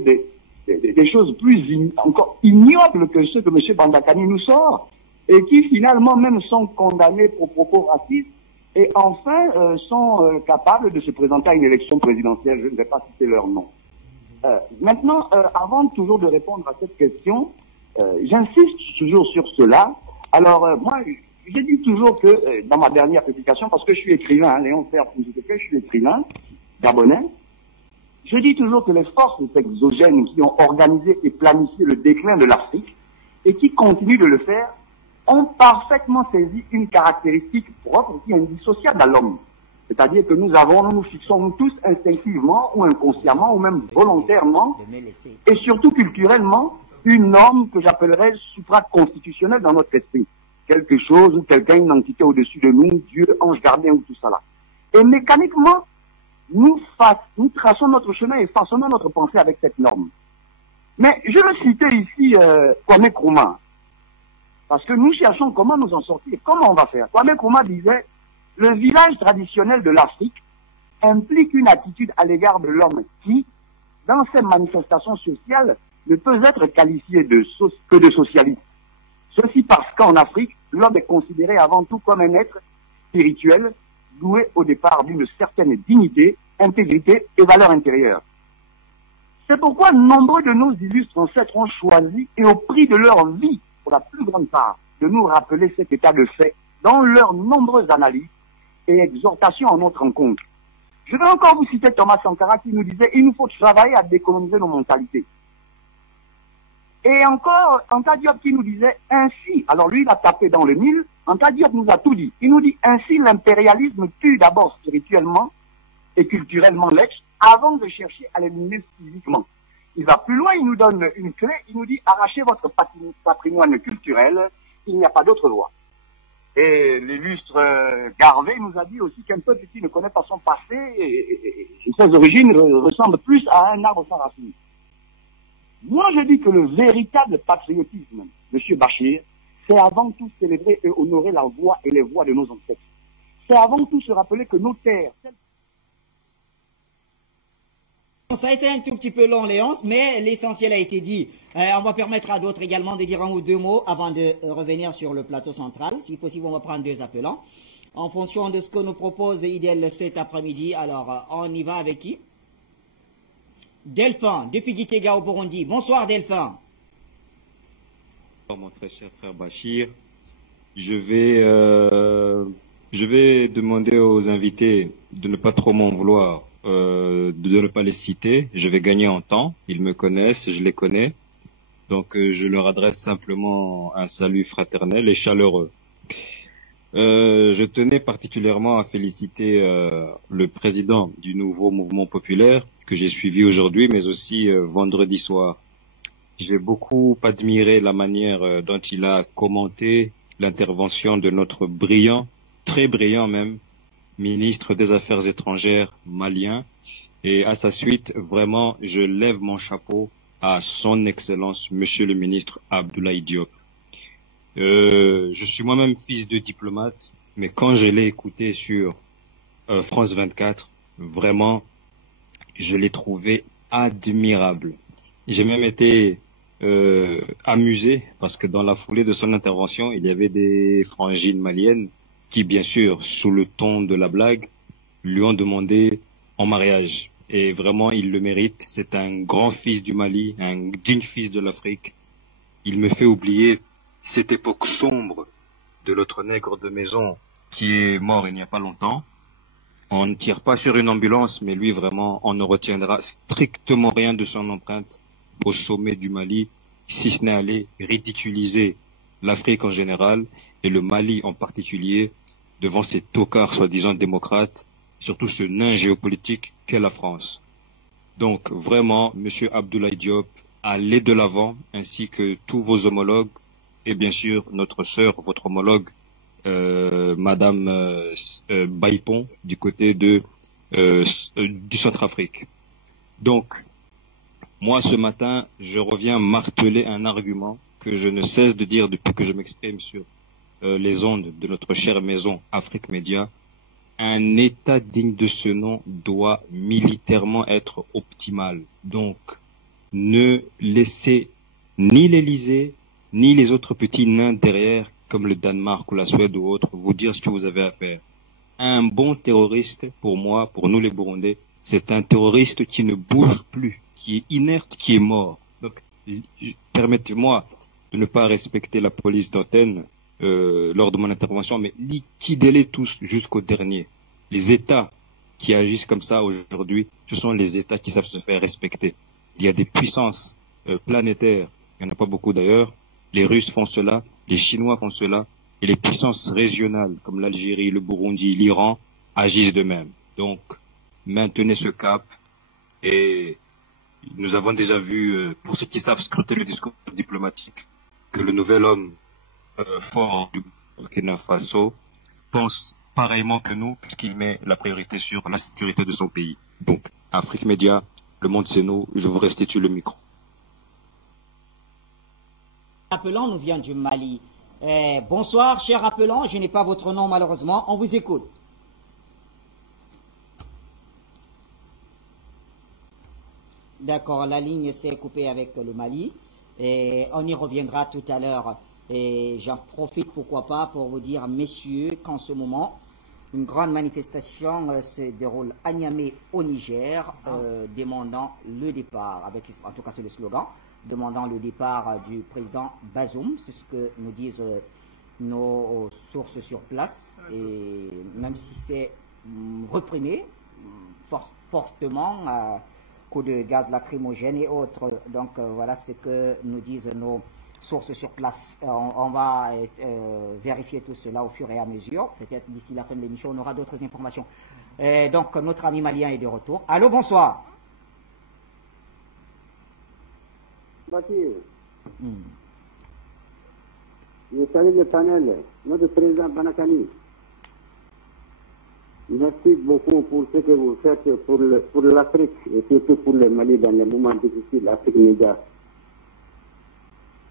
des choses plus encore ignobles que ceux que M. Bandakani nous sort, et qui finalement même sont condamnés pour propos racistes, et enfin sont capables de se présenter à une élection présidentielle. Je ne vais pas citer leur nom. Maintenant, avant toujours de répondre à cette question, j'insiste toujours sur cela. Alors, moi, j'ai dit toujours que, dans ma dernière publication, parce que je suis écrivain, Léon Serre, je suis écrivain, gabonais, je dis toujours que les forces exogènes qui ont organisé et planifié le déclin de l'Afrique, et qui continuent de le faire, ont parfaitement saisi une caractéristique propre qui est indissociable à l'homme. C'est-à-dire que nous fixons tous instinctivement ou inconsciemment ou même volontairement et surtout culturellement une norme que j'appellerais supraconstitutionnelle dans notre esprit. Quelque chose ou quelqu'un, une entité au-dessus de nous, Dieu, ange gardien ou tout ça là. Et mécaniquement, nous traçons notre chemin et façonnons notre pensée avec cette norme. Mais je veux citer ici Kwame Nkrumah, parce que nous cherchons comment nous en sortir. Comment on va faire? Kwame Nkrumah disait: le village traditionnel de l'Afrique implique une attitude à l'égard de l'homme qui, dans ses manifestations sociales, ne peut être qualifié que de socialiste. Ceci parce qu'en Afrique, l'homme est considéré avant tout comme un être spirituel, doué au départ d'une certaine dignité, intégrité et valeur intérieure. C'est pourquoi nombreux de nos illustres ancêtres ont choisi, et au prix de leur vie, pour la plus grande part, de nous rappeler cet état de fait dans leurs nombreuses analyses et exhortations en notre rencontre. Je vais encore vous citer Thomas Sankara qui nous disait: il nous faut travailler à décoloniser nos mentalités. Et encore Anta Diop qui nous disait ainsi, alors lui il a tapé dans le mille, Anta Diop nous a tout dit. Il nous dit ainsi: l'impérialisme tue d'abord spirituellement et culturellement l'être avant de chercher à l'éliminer physiquement. Il va plus loin, il nous donne une clé, il nous dit: arrachez votre patrimoine culturel, il n'y a pas d'autre voie. Et l'illustre Garvey nous a dit aussi qu'un peuple qui ne connaît pas son passé et ses origines ressemble plus à un arbre sans racines. Moi, je dis que le véritable patriotisme, M. Bachir, c'est avant tout célébrer et honorer la voix et les voix de nos ancêtres. C'est avant tout se rappeler que nos terres... Ça a été un tout petit peu long, Léonce, mais l'essentiel a été dit. On va permettre à d'autres également de dire un ou deux mots avant de revenir sur le plateau central. Si possible, on va prendre deux appelants. En fonction de ce que nous propose Idel cet après-midi, alors on y va avec qui? Delphin, depuis Gitega au Burundi. Bonsoir Delphin. Mon très cher frère Bachir, je vais demander aux invités de ne pas trop m'en vouloir. De ne pas les citer, je vais gagner en temps, ils me connaissent, je les connais, donc je leur adresse simplement un salut fraternel et chaleureux. Je tenais particulièrement à féliciter le président du nouveau mouvement populaire que j'ai suivi aujourd'hui, mais aussi vendredi soir. J'ai beaucoup admiré la manière dont il a commenté l'intervention de notre brillant, très brillant même, ministre des Affaires étrangères malien. Et à sa suite, vraiment, je lève mon chapeau à son Excellence, Monsieur le ministre Abdoulaye Diop. Je suis moi-même fils de diplomate, mais quand je l'ai écouté sur France 24, vraiment, je l'ai trouvé admirable. J'ai même été amusé parce que dans la foulée de son intervention, il y avait des frangines maliennes qui, bien sûr, sous le ton de la blague, lui ont demandé en mariage. Et vraiment, il le mérite. C'est un grand fils du Mali, un digne fils de l'Afrique. Il me fait oublier cette époque sombre de l'autre nègre de maison qui est mort il n'y a pas longtemps. On ne tire pas sur une ambulance, mais lui, vraiment, on ne retiendra strictement rien de son empreinte au sommet du Mali, si ce n'est aller ridiculiser l'Afrique en général et le Mali en particulier devant ces tocards soi-disant démocrates, surtout ce nain géopolitique qu'est la France. Donc vraiment, Monsieur Abdoulaye Diop, allez de l'avant, ainsi que tous vos homologues et bien sûr notre sœur, votre homologue, Madame Baïpon, du côté du Centrafrique. Donc, moi, ce matin, je reviens marteler un argument que je ne cesse de dire depuis que je m'exprime sur les ondes de notre chère maison Afrique Média. Un État digne de ce nom doit militairement être optimal. Donc, ne laissez ni l'Élysée, ni les autres petits nains derrière, comme le Danemark ou la Suède ou autres, vous dire ce que vous avez à faire. Un bon terroriste, pour moi, pour nous les Burundais, c'est un terroriste qui ne bouge plus, qui est inerte, qui est mort. Donc, permettez-moi de ne pas respecter la police d'antenne lors de mon intervention, mais liquidez-les tous jusqu'au dernier. Les États qui agissent comme ça aujourd'hui, ce sont les États qui savent se faire respecter. Il y a des puissances planétaires, il n'y en a pas beaucoup d'ailleurs, les Russes font cela, les Chinois font cela, et les puissances régionales comme l'Algérie, le Burundi, l'Iran agissent de même. Donc, maintenez ce cap, et nous avons déjà vu, pour ceux qui savent scruter le discours diplomatique, que le nouvel homme fort du Burkina Faso pense pareillement que nous, puisqu'il met la priorité sur la sécurité de son pays. Donc, Afrique Média, le monde c'est nous, je vous restitue le micro. Appelant nous vient du Mali. Bonsoir, cher appelant, je n'ai pas votre nom malheureusement, on vous écoute. D'accord, la ligne s'est coupée avec le Mali et on y reviendra tout à l'heure. Et j'en profite, pourquoi pas, pour vous dire, messieurs, qu'en ce moment, une grande manifestation se déroule à Niamey au Niger, demandant le départ, avec en tout cas c'est le slogan, demandant le départ du président Bazoum, c'est ce que nous disent nos sources sur place, et même si c'est reprimé fortement, coups de gaz lacrymogène et autres, donc voilà ce que nous disent nos sources sur place. On va vérifier tout cela au fur et à mesure. Peut-être d'ici la fin de l'émission, on aura d'autres informations. Donc, notre ami malien est de retour. Allô, bonsoir. Je salue le panel, notre président Banakani. Merci beaucoup pour ce que vous faites pour l'Afrique et surtout pour le Mali dans les moments difficiles, Afrique Média.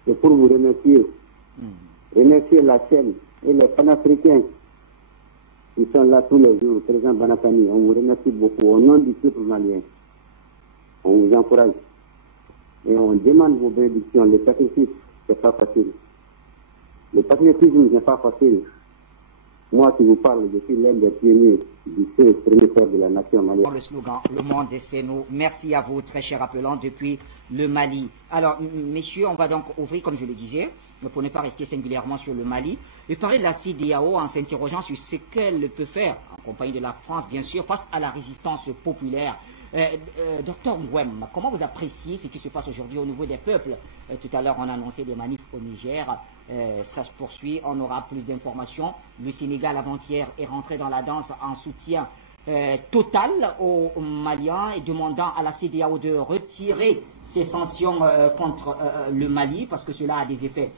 Et pour vous remercier, remercier la chaîne et les panafricains qui sont là tous les jours, président Banakani, on vous remercie beaucoup au nom du peuple malien. On vous encourage et on demande vos bénédictions. Le sacrifice, c'est pas facile. Le patriotisme n'est pas facile. Moi qui vous parle, je suis l'un des pionniers du premier corps de la nation malienne. Le slogan, le monde c'est nous. Merci à vous, très cher appelant, depuis le Mali. Alors, messieurs, on va donc ouvrir, comme je le disais, pour ne pas rester singulièrement sur le Mali, et parler de la CEDEAO en s'interrogeant sur ce qu'elle peut faire, en compagnie de la France, bien sûr, face à la résistance populaire. Docteur Ngouem, comment vous appréciez ce qui se passe aujourd'hui au niveau des peuples? Tout à l'heure, on a annoncé des manifs au Niger. Ça se poursuit, on aura plus d'informations. Le Sénégal, avant-hier, est rentré dans la danse en soutien totale aux Maliens et demandant à la CEDEAO de retirer ses sanctions contre le Mali, parce que cela a des effets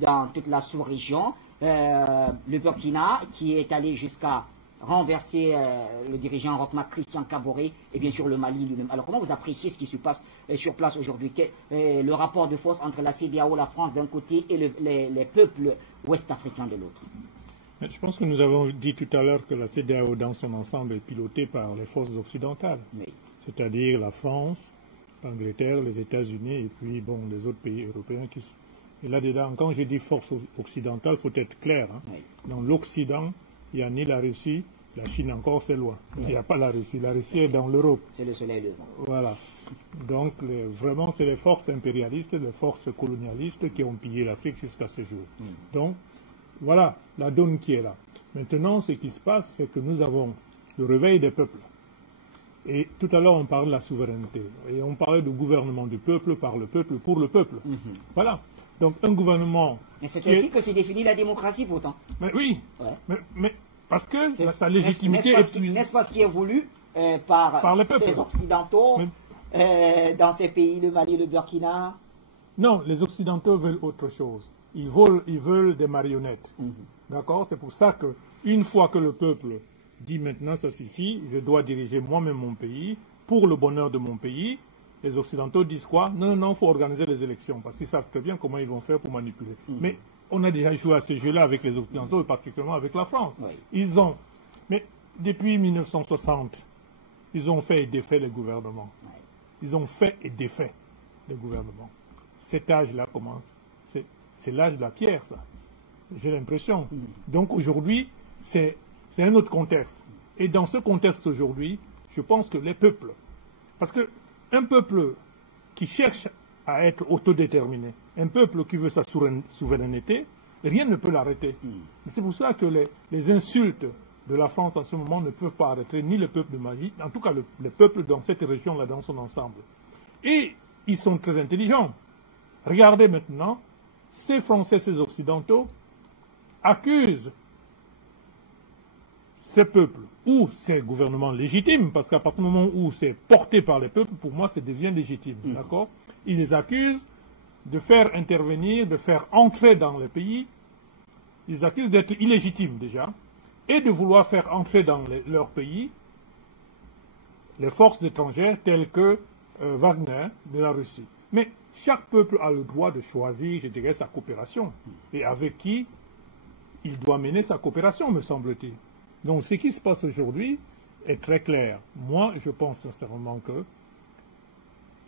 dans toute la sous-région. Le Burkina, qui est allé jusqu'à renverser le dirigeant Roch-Marc Christian Kaboré, et bien sûr le Mali lui-même. Alors comment vous appréciez ce qui se passe sur place aujourd'hui, le rapport de force entre la CEDEAO, la France d'un côté, et les peuples ouest-africains de l'autre? Je pense que nous avons dit tout à l'heure que la CEDEAO dans son ensemble est pilotée par les forces occidentales, c'est-à-dire la France, l'Angleterre, les États-Unis et puis bon, les autres pays européens. Et là-dedans, quand je dis force occidentale, il faut être clair. Dans l'Occident, il n'y a ni la Russie, la Chine encore, c'est loin. Il n'y a pas la Russie. La Russie est dans l'Europe. C'est le soleil levant. Voilà. Donc, vraiment, c'est les forces impérialistes, les forces colonialistes qui ont pillé l'Afrique jusqu'à ce jour. Donc, voilà la donne qui est là. Maintenant, ce qui se passe, c'est que nous avons le réveil des peuples. Et tout à l'heure, on parlait de la souveraineté. Et on parlait du gouvernement du peuple, par le peuple, pour le peuple. Voilà. Donc, un gouvernement... Mais c'est ainsi que se définit la démocratie, pourtant. Mais oui. Ouais. Mais parce que sa légitimité... N'est-ce pas ce qui est voulu par les peuples. Ces Occidentaux dans ces pays, le Mali, le Burkina? Non, les Occidentaux veulent autre chose. Ils veulent des marionnettes. D'accord? C'est pour ça que une fois que le peuple dit maintenant ça suffit, je dois diriger moi-même mon pays, pour le bonheur de mon pays, les Occidentaux disent quoi? Non, il faut organiser les élections, parce qu'ils savent très bien comment ils vont faire pour manipuler. Mais on a déjà joué à ce jeu-là avec les Occidentaux, et particulièrement avec la France. Mais depuis 1960, ils ont fait et défait les gouvernements. Ils ont fait et défait les gouvernements. Cet âge-là commence. C'est l'âge de la pierre, ça. J'ai l'impression. Donc aujourd'hui, c'est un autre contexte. Et dans ce contexte aujourd'hui, je pense que les peuples, parce que un peuple qui cherche à être autodéterminé, un peuple qui veut sa souveraineté, rien ne peut l'arrêter. C'est pour ça que les insultes de la France en ce moment ne peuvent pas arrêter ni le peuple de Mali, en tout cas les peuples dans cette région-là dans son ensemble. Et ils sont très intelligents. Regardez maintenant, ces Français, ces Occidentaux accusent ces peuples ou ces gouvernements légitimes, parce qu'à partir du moment où c'est porté par les peuples, pour moi, ça devient légitime. D'accord? Ils les accusent de faire intervenir, de faire entrer dans le pays. Ils accusent d'être illégitimes déjà, et de vouloir faire entrer dans leur pays les forces étrangères telles que Wagner de la Russie. Mais chaque peuple a le droit de choisir, je dirais, sa coopération. Et avec qui il doit mener sa coopération, me semble-t-il. Donc ce qui se passe aujourd'hui est très clair. Moi, je pense sincèrement que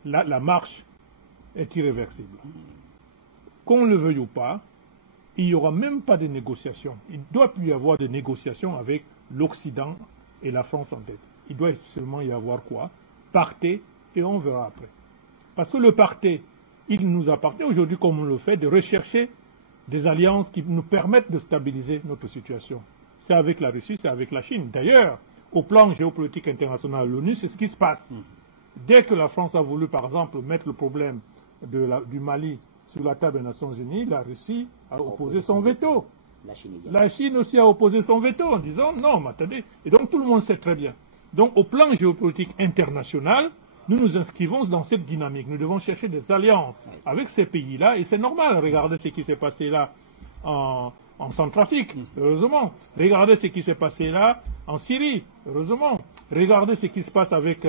la marche est irréversible. Qu'on le veuille ou pas, il n'y aura même pas de négociations. Il ne doit plus y avoir de négociations avec l'Occident et la France en tête. Il doit seulement y avoir quoi? Partez et on verra après. Parce que le partez, il nous appartient aujourd'hui, comme on le fait, de rechercher des alliances qui nous permettent de stabiliser notre situation. C'est avec la Russie, c'est avec la Chine. D'ailleurs, au plan géopolitique international de l'ONU, c'est ce qui se passe. Dès que la France a voulu, par exemple, mettre le problème du Mali sur la table des Nations Unies, la Russie a opposé son veto. La Chine aussi a opposé son veto en disant non, mais attendez. Et donc tout le monde sait très bien. Donc au plan géopolitique international, nous nous inscrivons dans cette dynamique. Nous devons chercher des alliances avec ces pays-là et c'est normal. Regardez ce qui s'est passé là en Centrafrique, heureusement. Regardez ce qui s'est passé là en Syrie, heureusement. Regardez ce qui se passe avec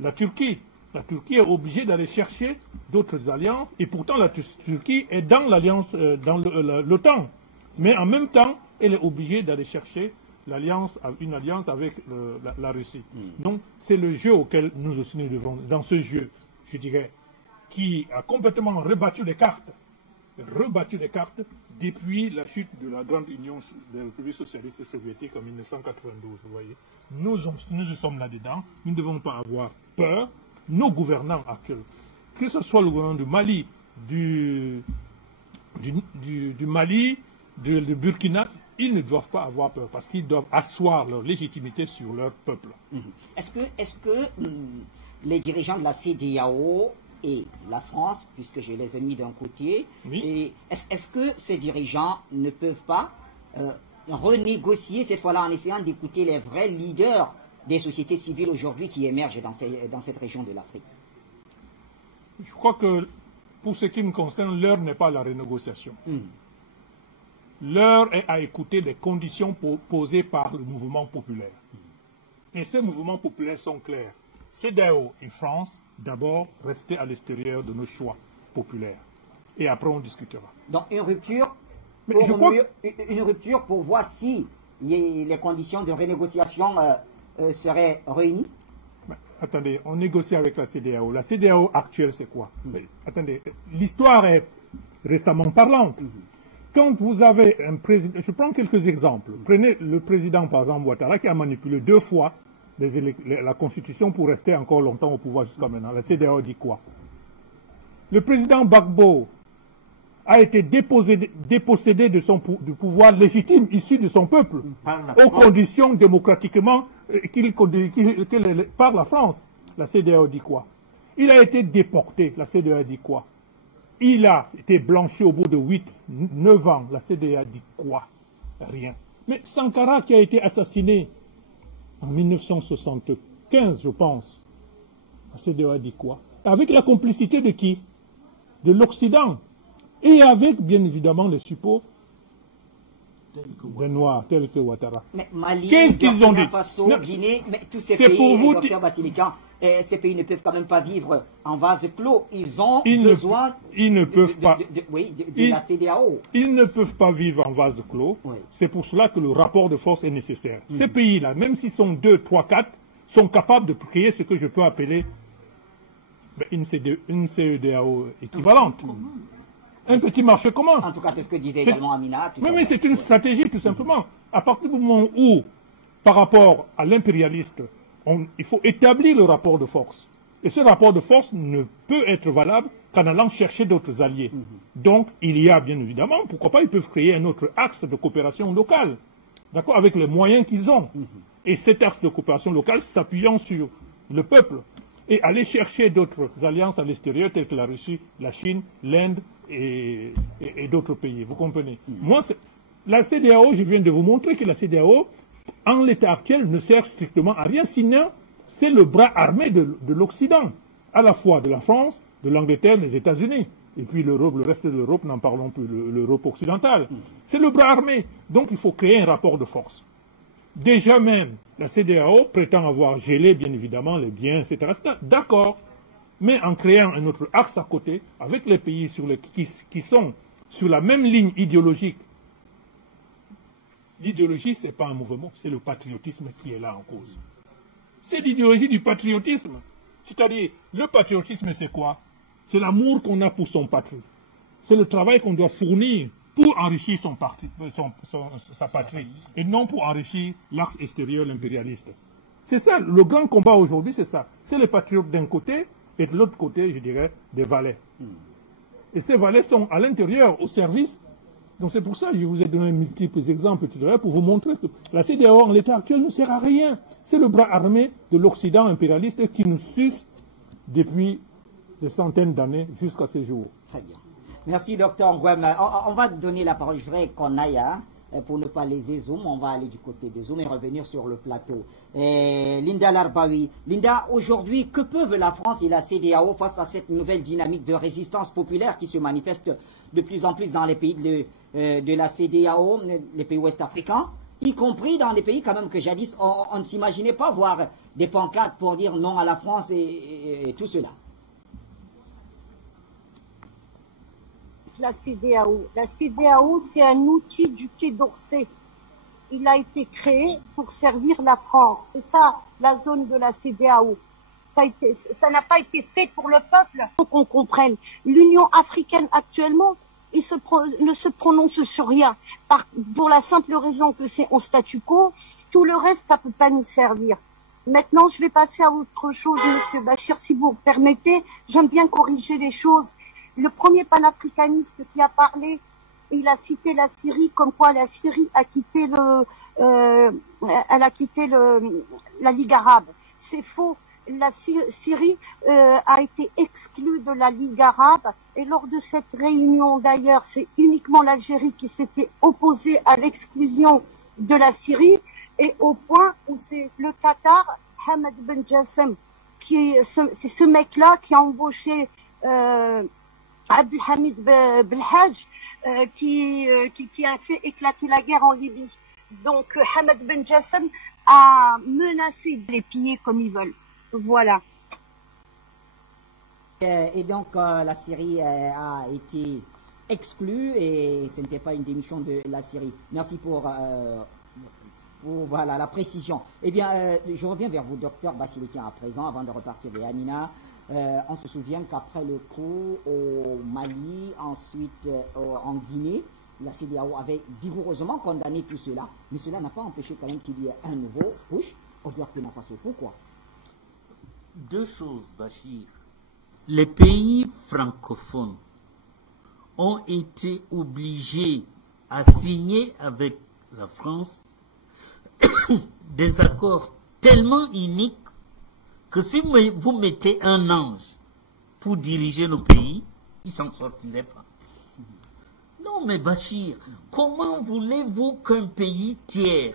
la Turquie. La Turquie est obligée d'aller chercher d'autres alliances et pourtant la Turquie est dans l'alliance, dans l'OTAN. Mais en même temps, elle est obligée d'aller chercher une alliance avec la Russie. Donc c'est le jeu auquel nous aussi nous devons, dans ce jeu, je dirais, qui a complètement rebattu les cartes depuis la chute de la grande union des républiques socialistes soviétiques en 1992. Vous voyez, nous sommes là-dedans. Nous ne devons pas avoir peur. Nos gouvernants actuels, que ce soit le gouvernement du Mali, du Mali, du Burkina, ils ne doivent pas avoir peur parce qu'ils doivent asseoir leur légitimité sur leur peuple. Est-ce que les dirigeants de la CEDEAO et la France, puisque je les ai mis d'un côté, est-ce que ces dirigeants ne peuvent pas renégocier cette fois-là en essayant d'écouter les vrais leaders des sociétés civiles aujourd'hui qui émergent dans cette région de l'Afrique? Je crois que pour ce qui me concerne, l'heure n'est pas à la renégociation. L'heure est à écouter les conditions posées par le mouvement populaire. Et ces mouvements populaires sont clairs. CEDEAO et France, d'abord, rester à l'extérieur de nos choix populaires. Et après, on discutera. Donc, une rupture une rupture pour voir si les conditions de renégociation seraient réunies? Attendez, on négocie avec la CEDEAO. La CEDEAO actuelle, c'est quoi? Attendez, l'histoire est récemment parlante. Quand vous avez un président, je prends quelques exemples. Prenez le président, par exemple, Ouattara, qui a manipulé 2 fois la Constitution pour rester encore longtemps au pouvoir jusqu'à maintenant. La CEDEAO dit quoi? Le président Gbagbo a été dépossédé du pouvoir légitime issu de son peuple, aux conditions démocratiquement par la France. La CEDEAO dit quoi? Il a été déporté. La CEDEAO dit quoi? Il a été blanchi au bout de 8-9 ans. La CEDEAO dit quoi? Rien. Mais Sankara, qui a été assassiné en 1975, je pense, la CEDEAO dit quoi? Avec la complicité de qui? De l'Occident. Et avec, bien évidemment, les suppôts des Noirs, tels que Ouattara. Qu'est-ce qu'ils ont dit? Faso, Guinée, mais tous ces pays, docteur Bassilican, ces pays ne peuvent quand même pas vivre en vase clos. Ils ont besoin de la CEDEAO. Ils ne peuvent pas vivre en vase clos. Oui. C'est pour cela que le rapport de force est nécessaire. Ces pays-là, même s'ils sont 2, 3, 4, sont capables de créer ce que je peux appeler une CEDEAO équivalente. Un petit marché commun. En tout cas, c'est ce que disait également Amina. Oui, mais c'est une stratégie, tout simplement. À partir du moment où, par rapport à l'impérialiste, il faut établir le rapport de force. Et ce rapport de force ne peut être valable qu'en allant chercher d'autres alliés. Donc, il y a bien évidemment, pourquoi pas, ils peuvent créer un autre axe de coopération locale, d'accord, avec les moyens qu'ils ont. Et cet axe de coopération locale s'appuyant sur le peuple. Et aller chercher d'autres alliances à l'extérieur, telles que la Russie, la Chine, l'Inde et d'autres pays. Vous comprenez? Moi, la CEDEAO, je viens de vous montrer que la CEDEAO, en l'état actuel, ne sert strictement à rien, sinon c'est le bras armé de l'Occident, à la fois de la France, de l'Angleterre, des États-Unis. Et puis l'Europe, le reste de l'Europe, n'en parlons plus, l'Europe occidentale. C'est le bras armé. Donc il faut créer un rapport de force. Déjà même, la CEDEAO prétend avoir gelé, bien évidemment, les biens, etc. D'accord. Mais en créant un autre axe à côté, avec les pays qui sont sur la même ligne idéologique. L'idéologie, ce n'est pas un mouvement, c'est le patriotisme qui est là en cause. C'est l'idéologie du patriotisme. C'est-à-dire, le patriotisme, c'est quoi? C'est l'amour qu'on a pour son patrie. C'est le travail qu'on doit fournir pour enrichir sa patrie, et non pour enrichir l'axe extérieur, l'impérialiste. C'est ça, le grand combat aujourd'hui, c'est ça. C'est les patriotes d'un côté, et de l'autre côté, je dirais, des valets. Et ces valets sont à l'intérieur, au service. Donc c'est pour ça que je vous ai donné multiples exemples tout à l'heure, pour vous montrer que la CEDEAO, en l'état actuel, ne sert à rien. C'est le bras armé de l'Occident impérialiste qui nous suce depuis des centaines d'années jusqu'à ces jours. Très bien. Merci, docteur Ngouem. On va donner la parole. Je voudrais qu'on aille, pour ne pas léser Zoom, on va aller du côté de Zoom et revenir sur le plateau. Linda Larbaoui. Linda, aujourd'hui, que peuvent la France et la CEDEAO face à cette nouvelle dynamique de résistance populaire qui se manifeste de plus en plus dans les pays de la CEDEAO, les pays ouest-africains, y compris dans les pays quand même que jadis on ne s'imaginait pas voir des pancartes pour dire non à la France et tout cela? La CEDEAO, c'est un outil du Quai d'Orsay. Il a été créé pour servir la France. C'est ça, la zone de la CEDEAO. Ça n'a pas été fait pour le peuple. Il faut qu'on comprenne. L'Union africaine actuellement, ne se prononce sur rien. Pour la simple raison que c'est en statu quo, tout le reste, ça peut pas nous servir. Maintenant, je vais passer à autre chose, Monsieur Bachir, si vous permettez. J'aime bien corriger les choses. Le premier panafricaniste qui a parlé, il a cité la Syrie, comme quoi la Syrie a quitté la Ligue arabe. C'est faux. La Syrie a été exclue de la Ligue arabe et lors de cette réunion d'ailleurs, c'est uniquement l'Algérie qui s'était opposée à l'exclusion de la Syrie. et au point où c'est le Qatar, Hamad Ben Jassem, c'est ce mec-là qui a embauché Abdelhamid Belhaj, qui a fait éclater la guerre en Libye. Donc Hamad Ben Jassem a menacé de les piller comme ils veulent. Voilà. Et donc la Syrie a été exclue et ce n'était pas une démission de la Syrie. Merci pour voilà, la précision. Eh bien, je reviens vers vous, docteur Basilekien, à présent, avant de repartir vers Amina. On se souvient qu'après le coup au Mali, ensuite en Guinée, la CEDEAO avait vigoureusement condamné tout cela. Mais cela n'a pas empêché quand même qu'il y ait un nouveau push au Burkina Faso. Pourquoi? Deux choses, Bachir. Les pays francophones ont été obligés à signer avec la France des accords tellement uniques que si vous mettez un ange pour diriger nos pays, il s'en sortirait pas. Non mais Bachir, comment voulez-vous qu'un pays tiers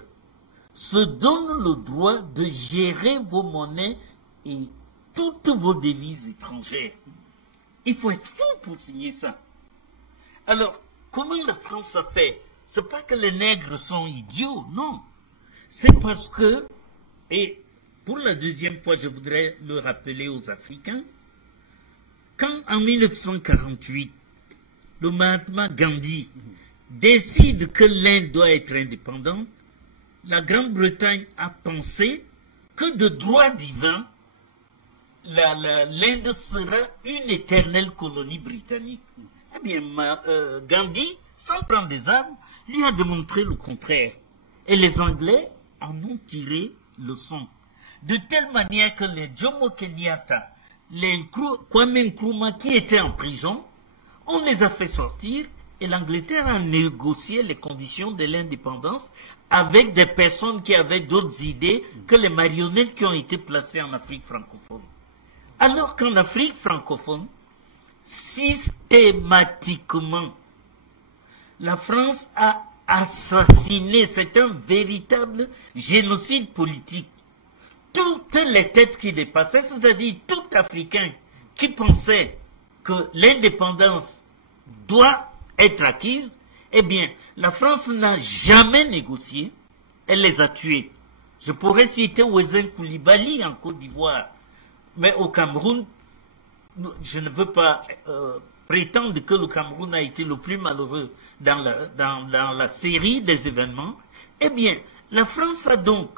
se donne le droit de gérer vos monnaies et toutes vos devises étrangères? Il faut être fou pour signer ça. Alors, comment la France a fait? C'est pas que les nègres sont idiots, non. C'est parce que, et pour la deuxième fois, je voudrais le rappeler aux Africains, quand en 1948, le Mahatma Gandhi décide que l'Inde doit être indépendante, la Grande-Bretagne a pensé que de droit divin, l'Inde sera une éternelle colonie britannique. Eh bien, Gandhi, sans prendre des armes, lui a démontré le contraire. Et les Anglais en ont tiré leçon. De telle manière que les Jomo Kenyatta, les Kwame Nkrumah qui étaient en prison, on les a fait sortir et l'Angleterre a négocié les conditions de l'indépendance avec des personnes qui avaient d'autres idées que les marionnettes qui ont été placées en Afrique francophone. Alors qu'en Afrique francophone, systématiquement, la France a assassiné, c'est un véritable génocide politique, toutes les têtes qui dépassaient, c'est-à-dire tout Africain qui pensait que l'indépendance doit être acquise, eh bien, la France n'a jamais négocié, elle les a tués. Je pourrais citer Ouezen Koulibaly en Côte d'Ivoire, mais au Cameroun, je ne veux pas prétendre que le Cameroun a été le plus malheureux dans la série des événements. Eh bien, la France a donc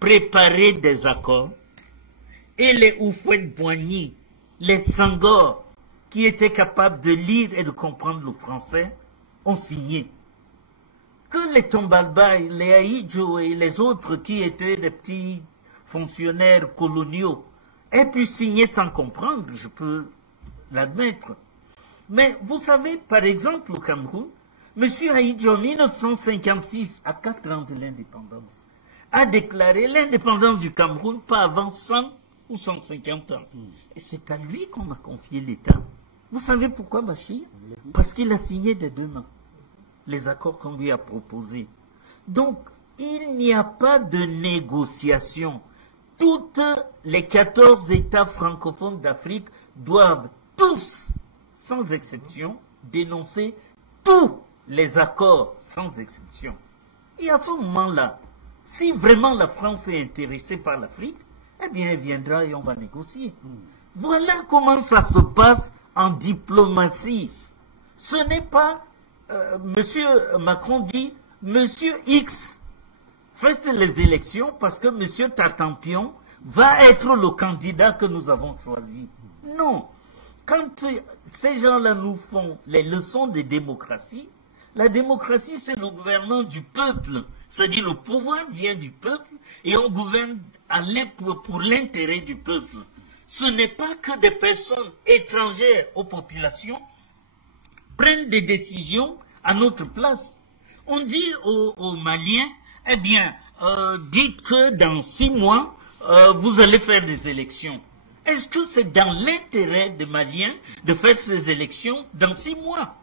préparé des accords et les Houphouët-Boigny, les Senghor, qui étaient capables de lire et de comprendre le français, ont signé. Que les Tombalbaye, les Ahidjo et les autres qui étaient des petits fonctionnaires coloniaux aient pu signer sans comprendre, je peux l'admettre. Mais vous savez, par exemple, au Cameroun, M. Ahidjo, en 1956, à 4 ans de l'indépendance, a déclaré l'indépendance du Cameroun pas avant 100 ou 150 ans. Et c'est à lui qu'on a confié l'État. Vous savez pourquoi, Bachir? Parce qu'il a signé des deux mains les accords qu'on lui a proposés. Donc, il n'y a pas de négociation. Toutes les 14 États francophones d'Afrique doivent tous, sans exception, dénoncer tous les accords, sans exception. Et à ce moment-là, si vraiment la France est intéressée par l'Afrique, eh bien, elle viendra et on va négocier. Voilà comment ça se passe en diplomatie. Ce n'est pas, Monsieur Macron dit, Monsieur X, faites les élections parce que Monsieur Tartampion va être le candidat que nous avons choisi. Non. Quand ces gens-là nous font les leçons de démocratie, la démocratie, c'est le gouvernement du peuple. C'est-à-dire le pouvoir vient du peuple et on gouverne pour l'intérêt du peuple. Ce n'est pas que des personnes étrangères aux populations prennent des décisions à notre place. On dit aux Maliens, eh bien, dites que dans 6 mois, vous allez faire des élections. Est-ce que c'est dans l'intérêt des Maliens de faire ces élections dans 6 mois?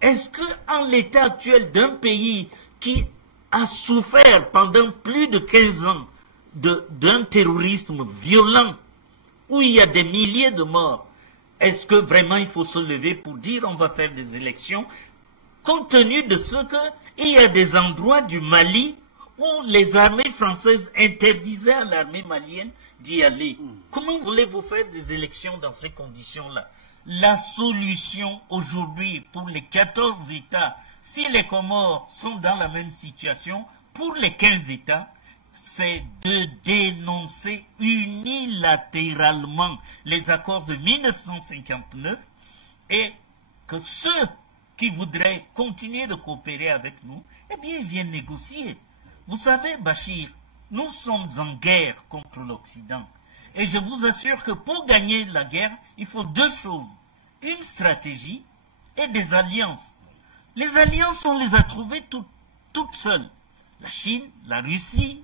Est-ce que en l'état actuel d'un pays qui a souffert pendant plus de 15 ans d'un terrorisme violent où il y a des milliers de morts, est-ce que vraiment il faut se lever pour dire on va faire des élections, compte tenu de ce qu'il y a des endroits du Mali où les armées françaises interdisaient à l'armée malienne d'y aller? Comment voulez-vous faire des élections dans ces conditions-là? La solution aujourd'hui pour les 14 États, si les Comores sont dans la même situation, pour les 15 États, c'est de dénoncer unilatéralement les accords de 1959 et que ceux qui voudraient continuer de coopérer avec nous, eh bien, ils viennent négocier. Vous savez, Bachir, nous sommes en guerre contre l'Occident. Et je vous assure que pour gagner la guerre, il faut deux choses. Une stratégie et des alliances. Les alliances, on les a trouvées toutes seules. La Chine, la Russie,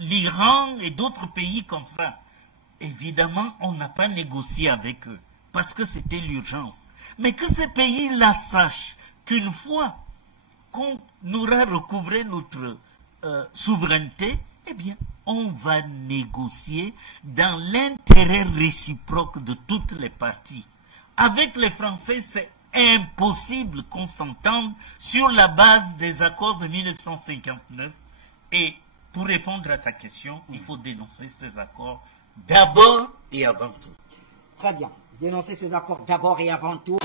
l'Iran et d'autres pays comme ça. Évidemment, on n'a pas négocié avec eux parce que c'était l'urgence. Mais que ces pays-là sachent qu'une fois qu'on aura recouvré notre souveraineté, eh bien, on va négocier dans l'intérêt réciproque de toutes les parties. Avec les Français, c'est impossible qu'on s'entende sur la base des accords de 1959. Et pour répondre à ta question, il faut dénoncer ces accords d'abord et avant tout. Très bien. Dénoncer ces accords d'abord et avant tout.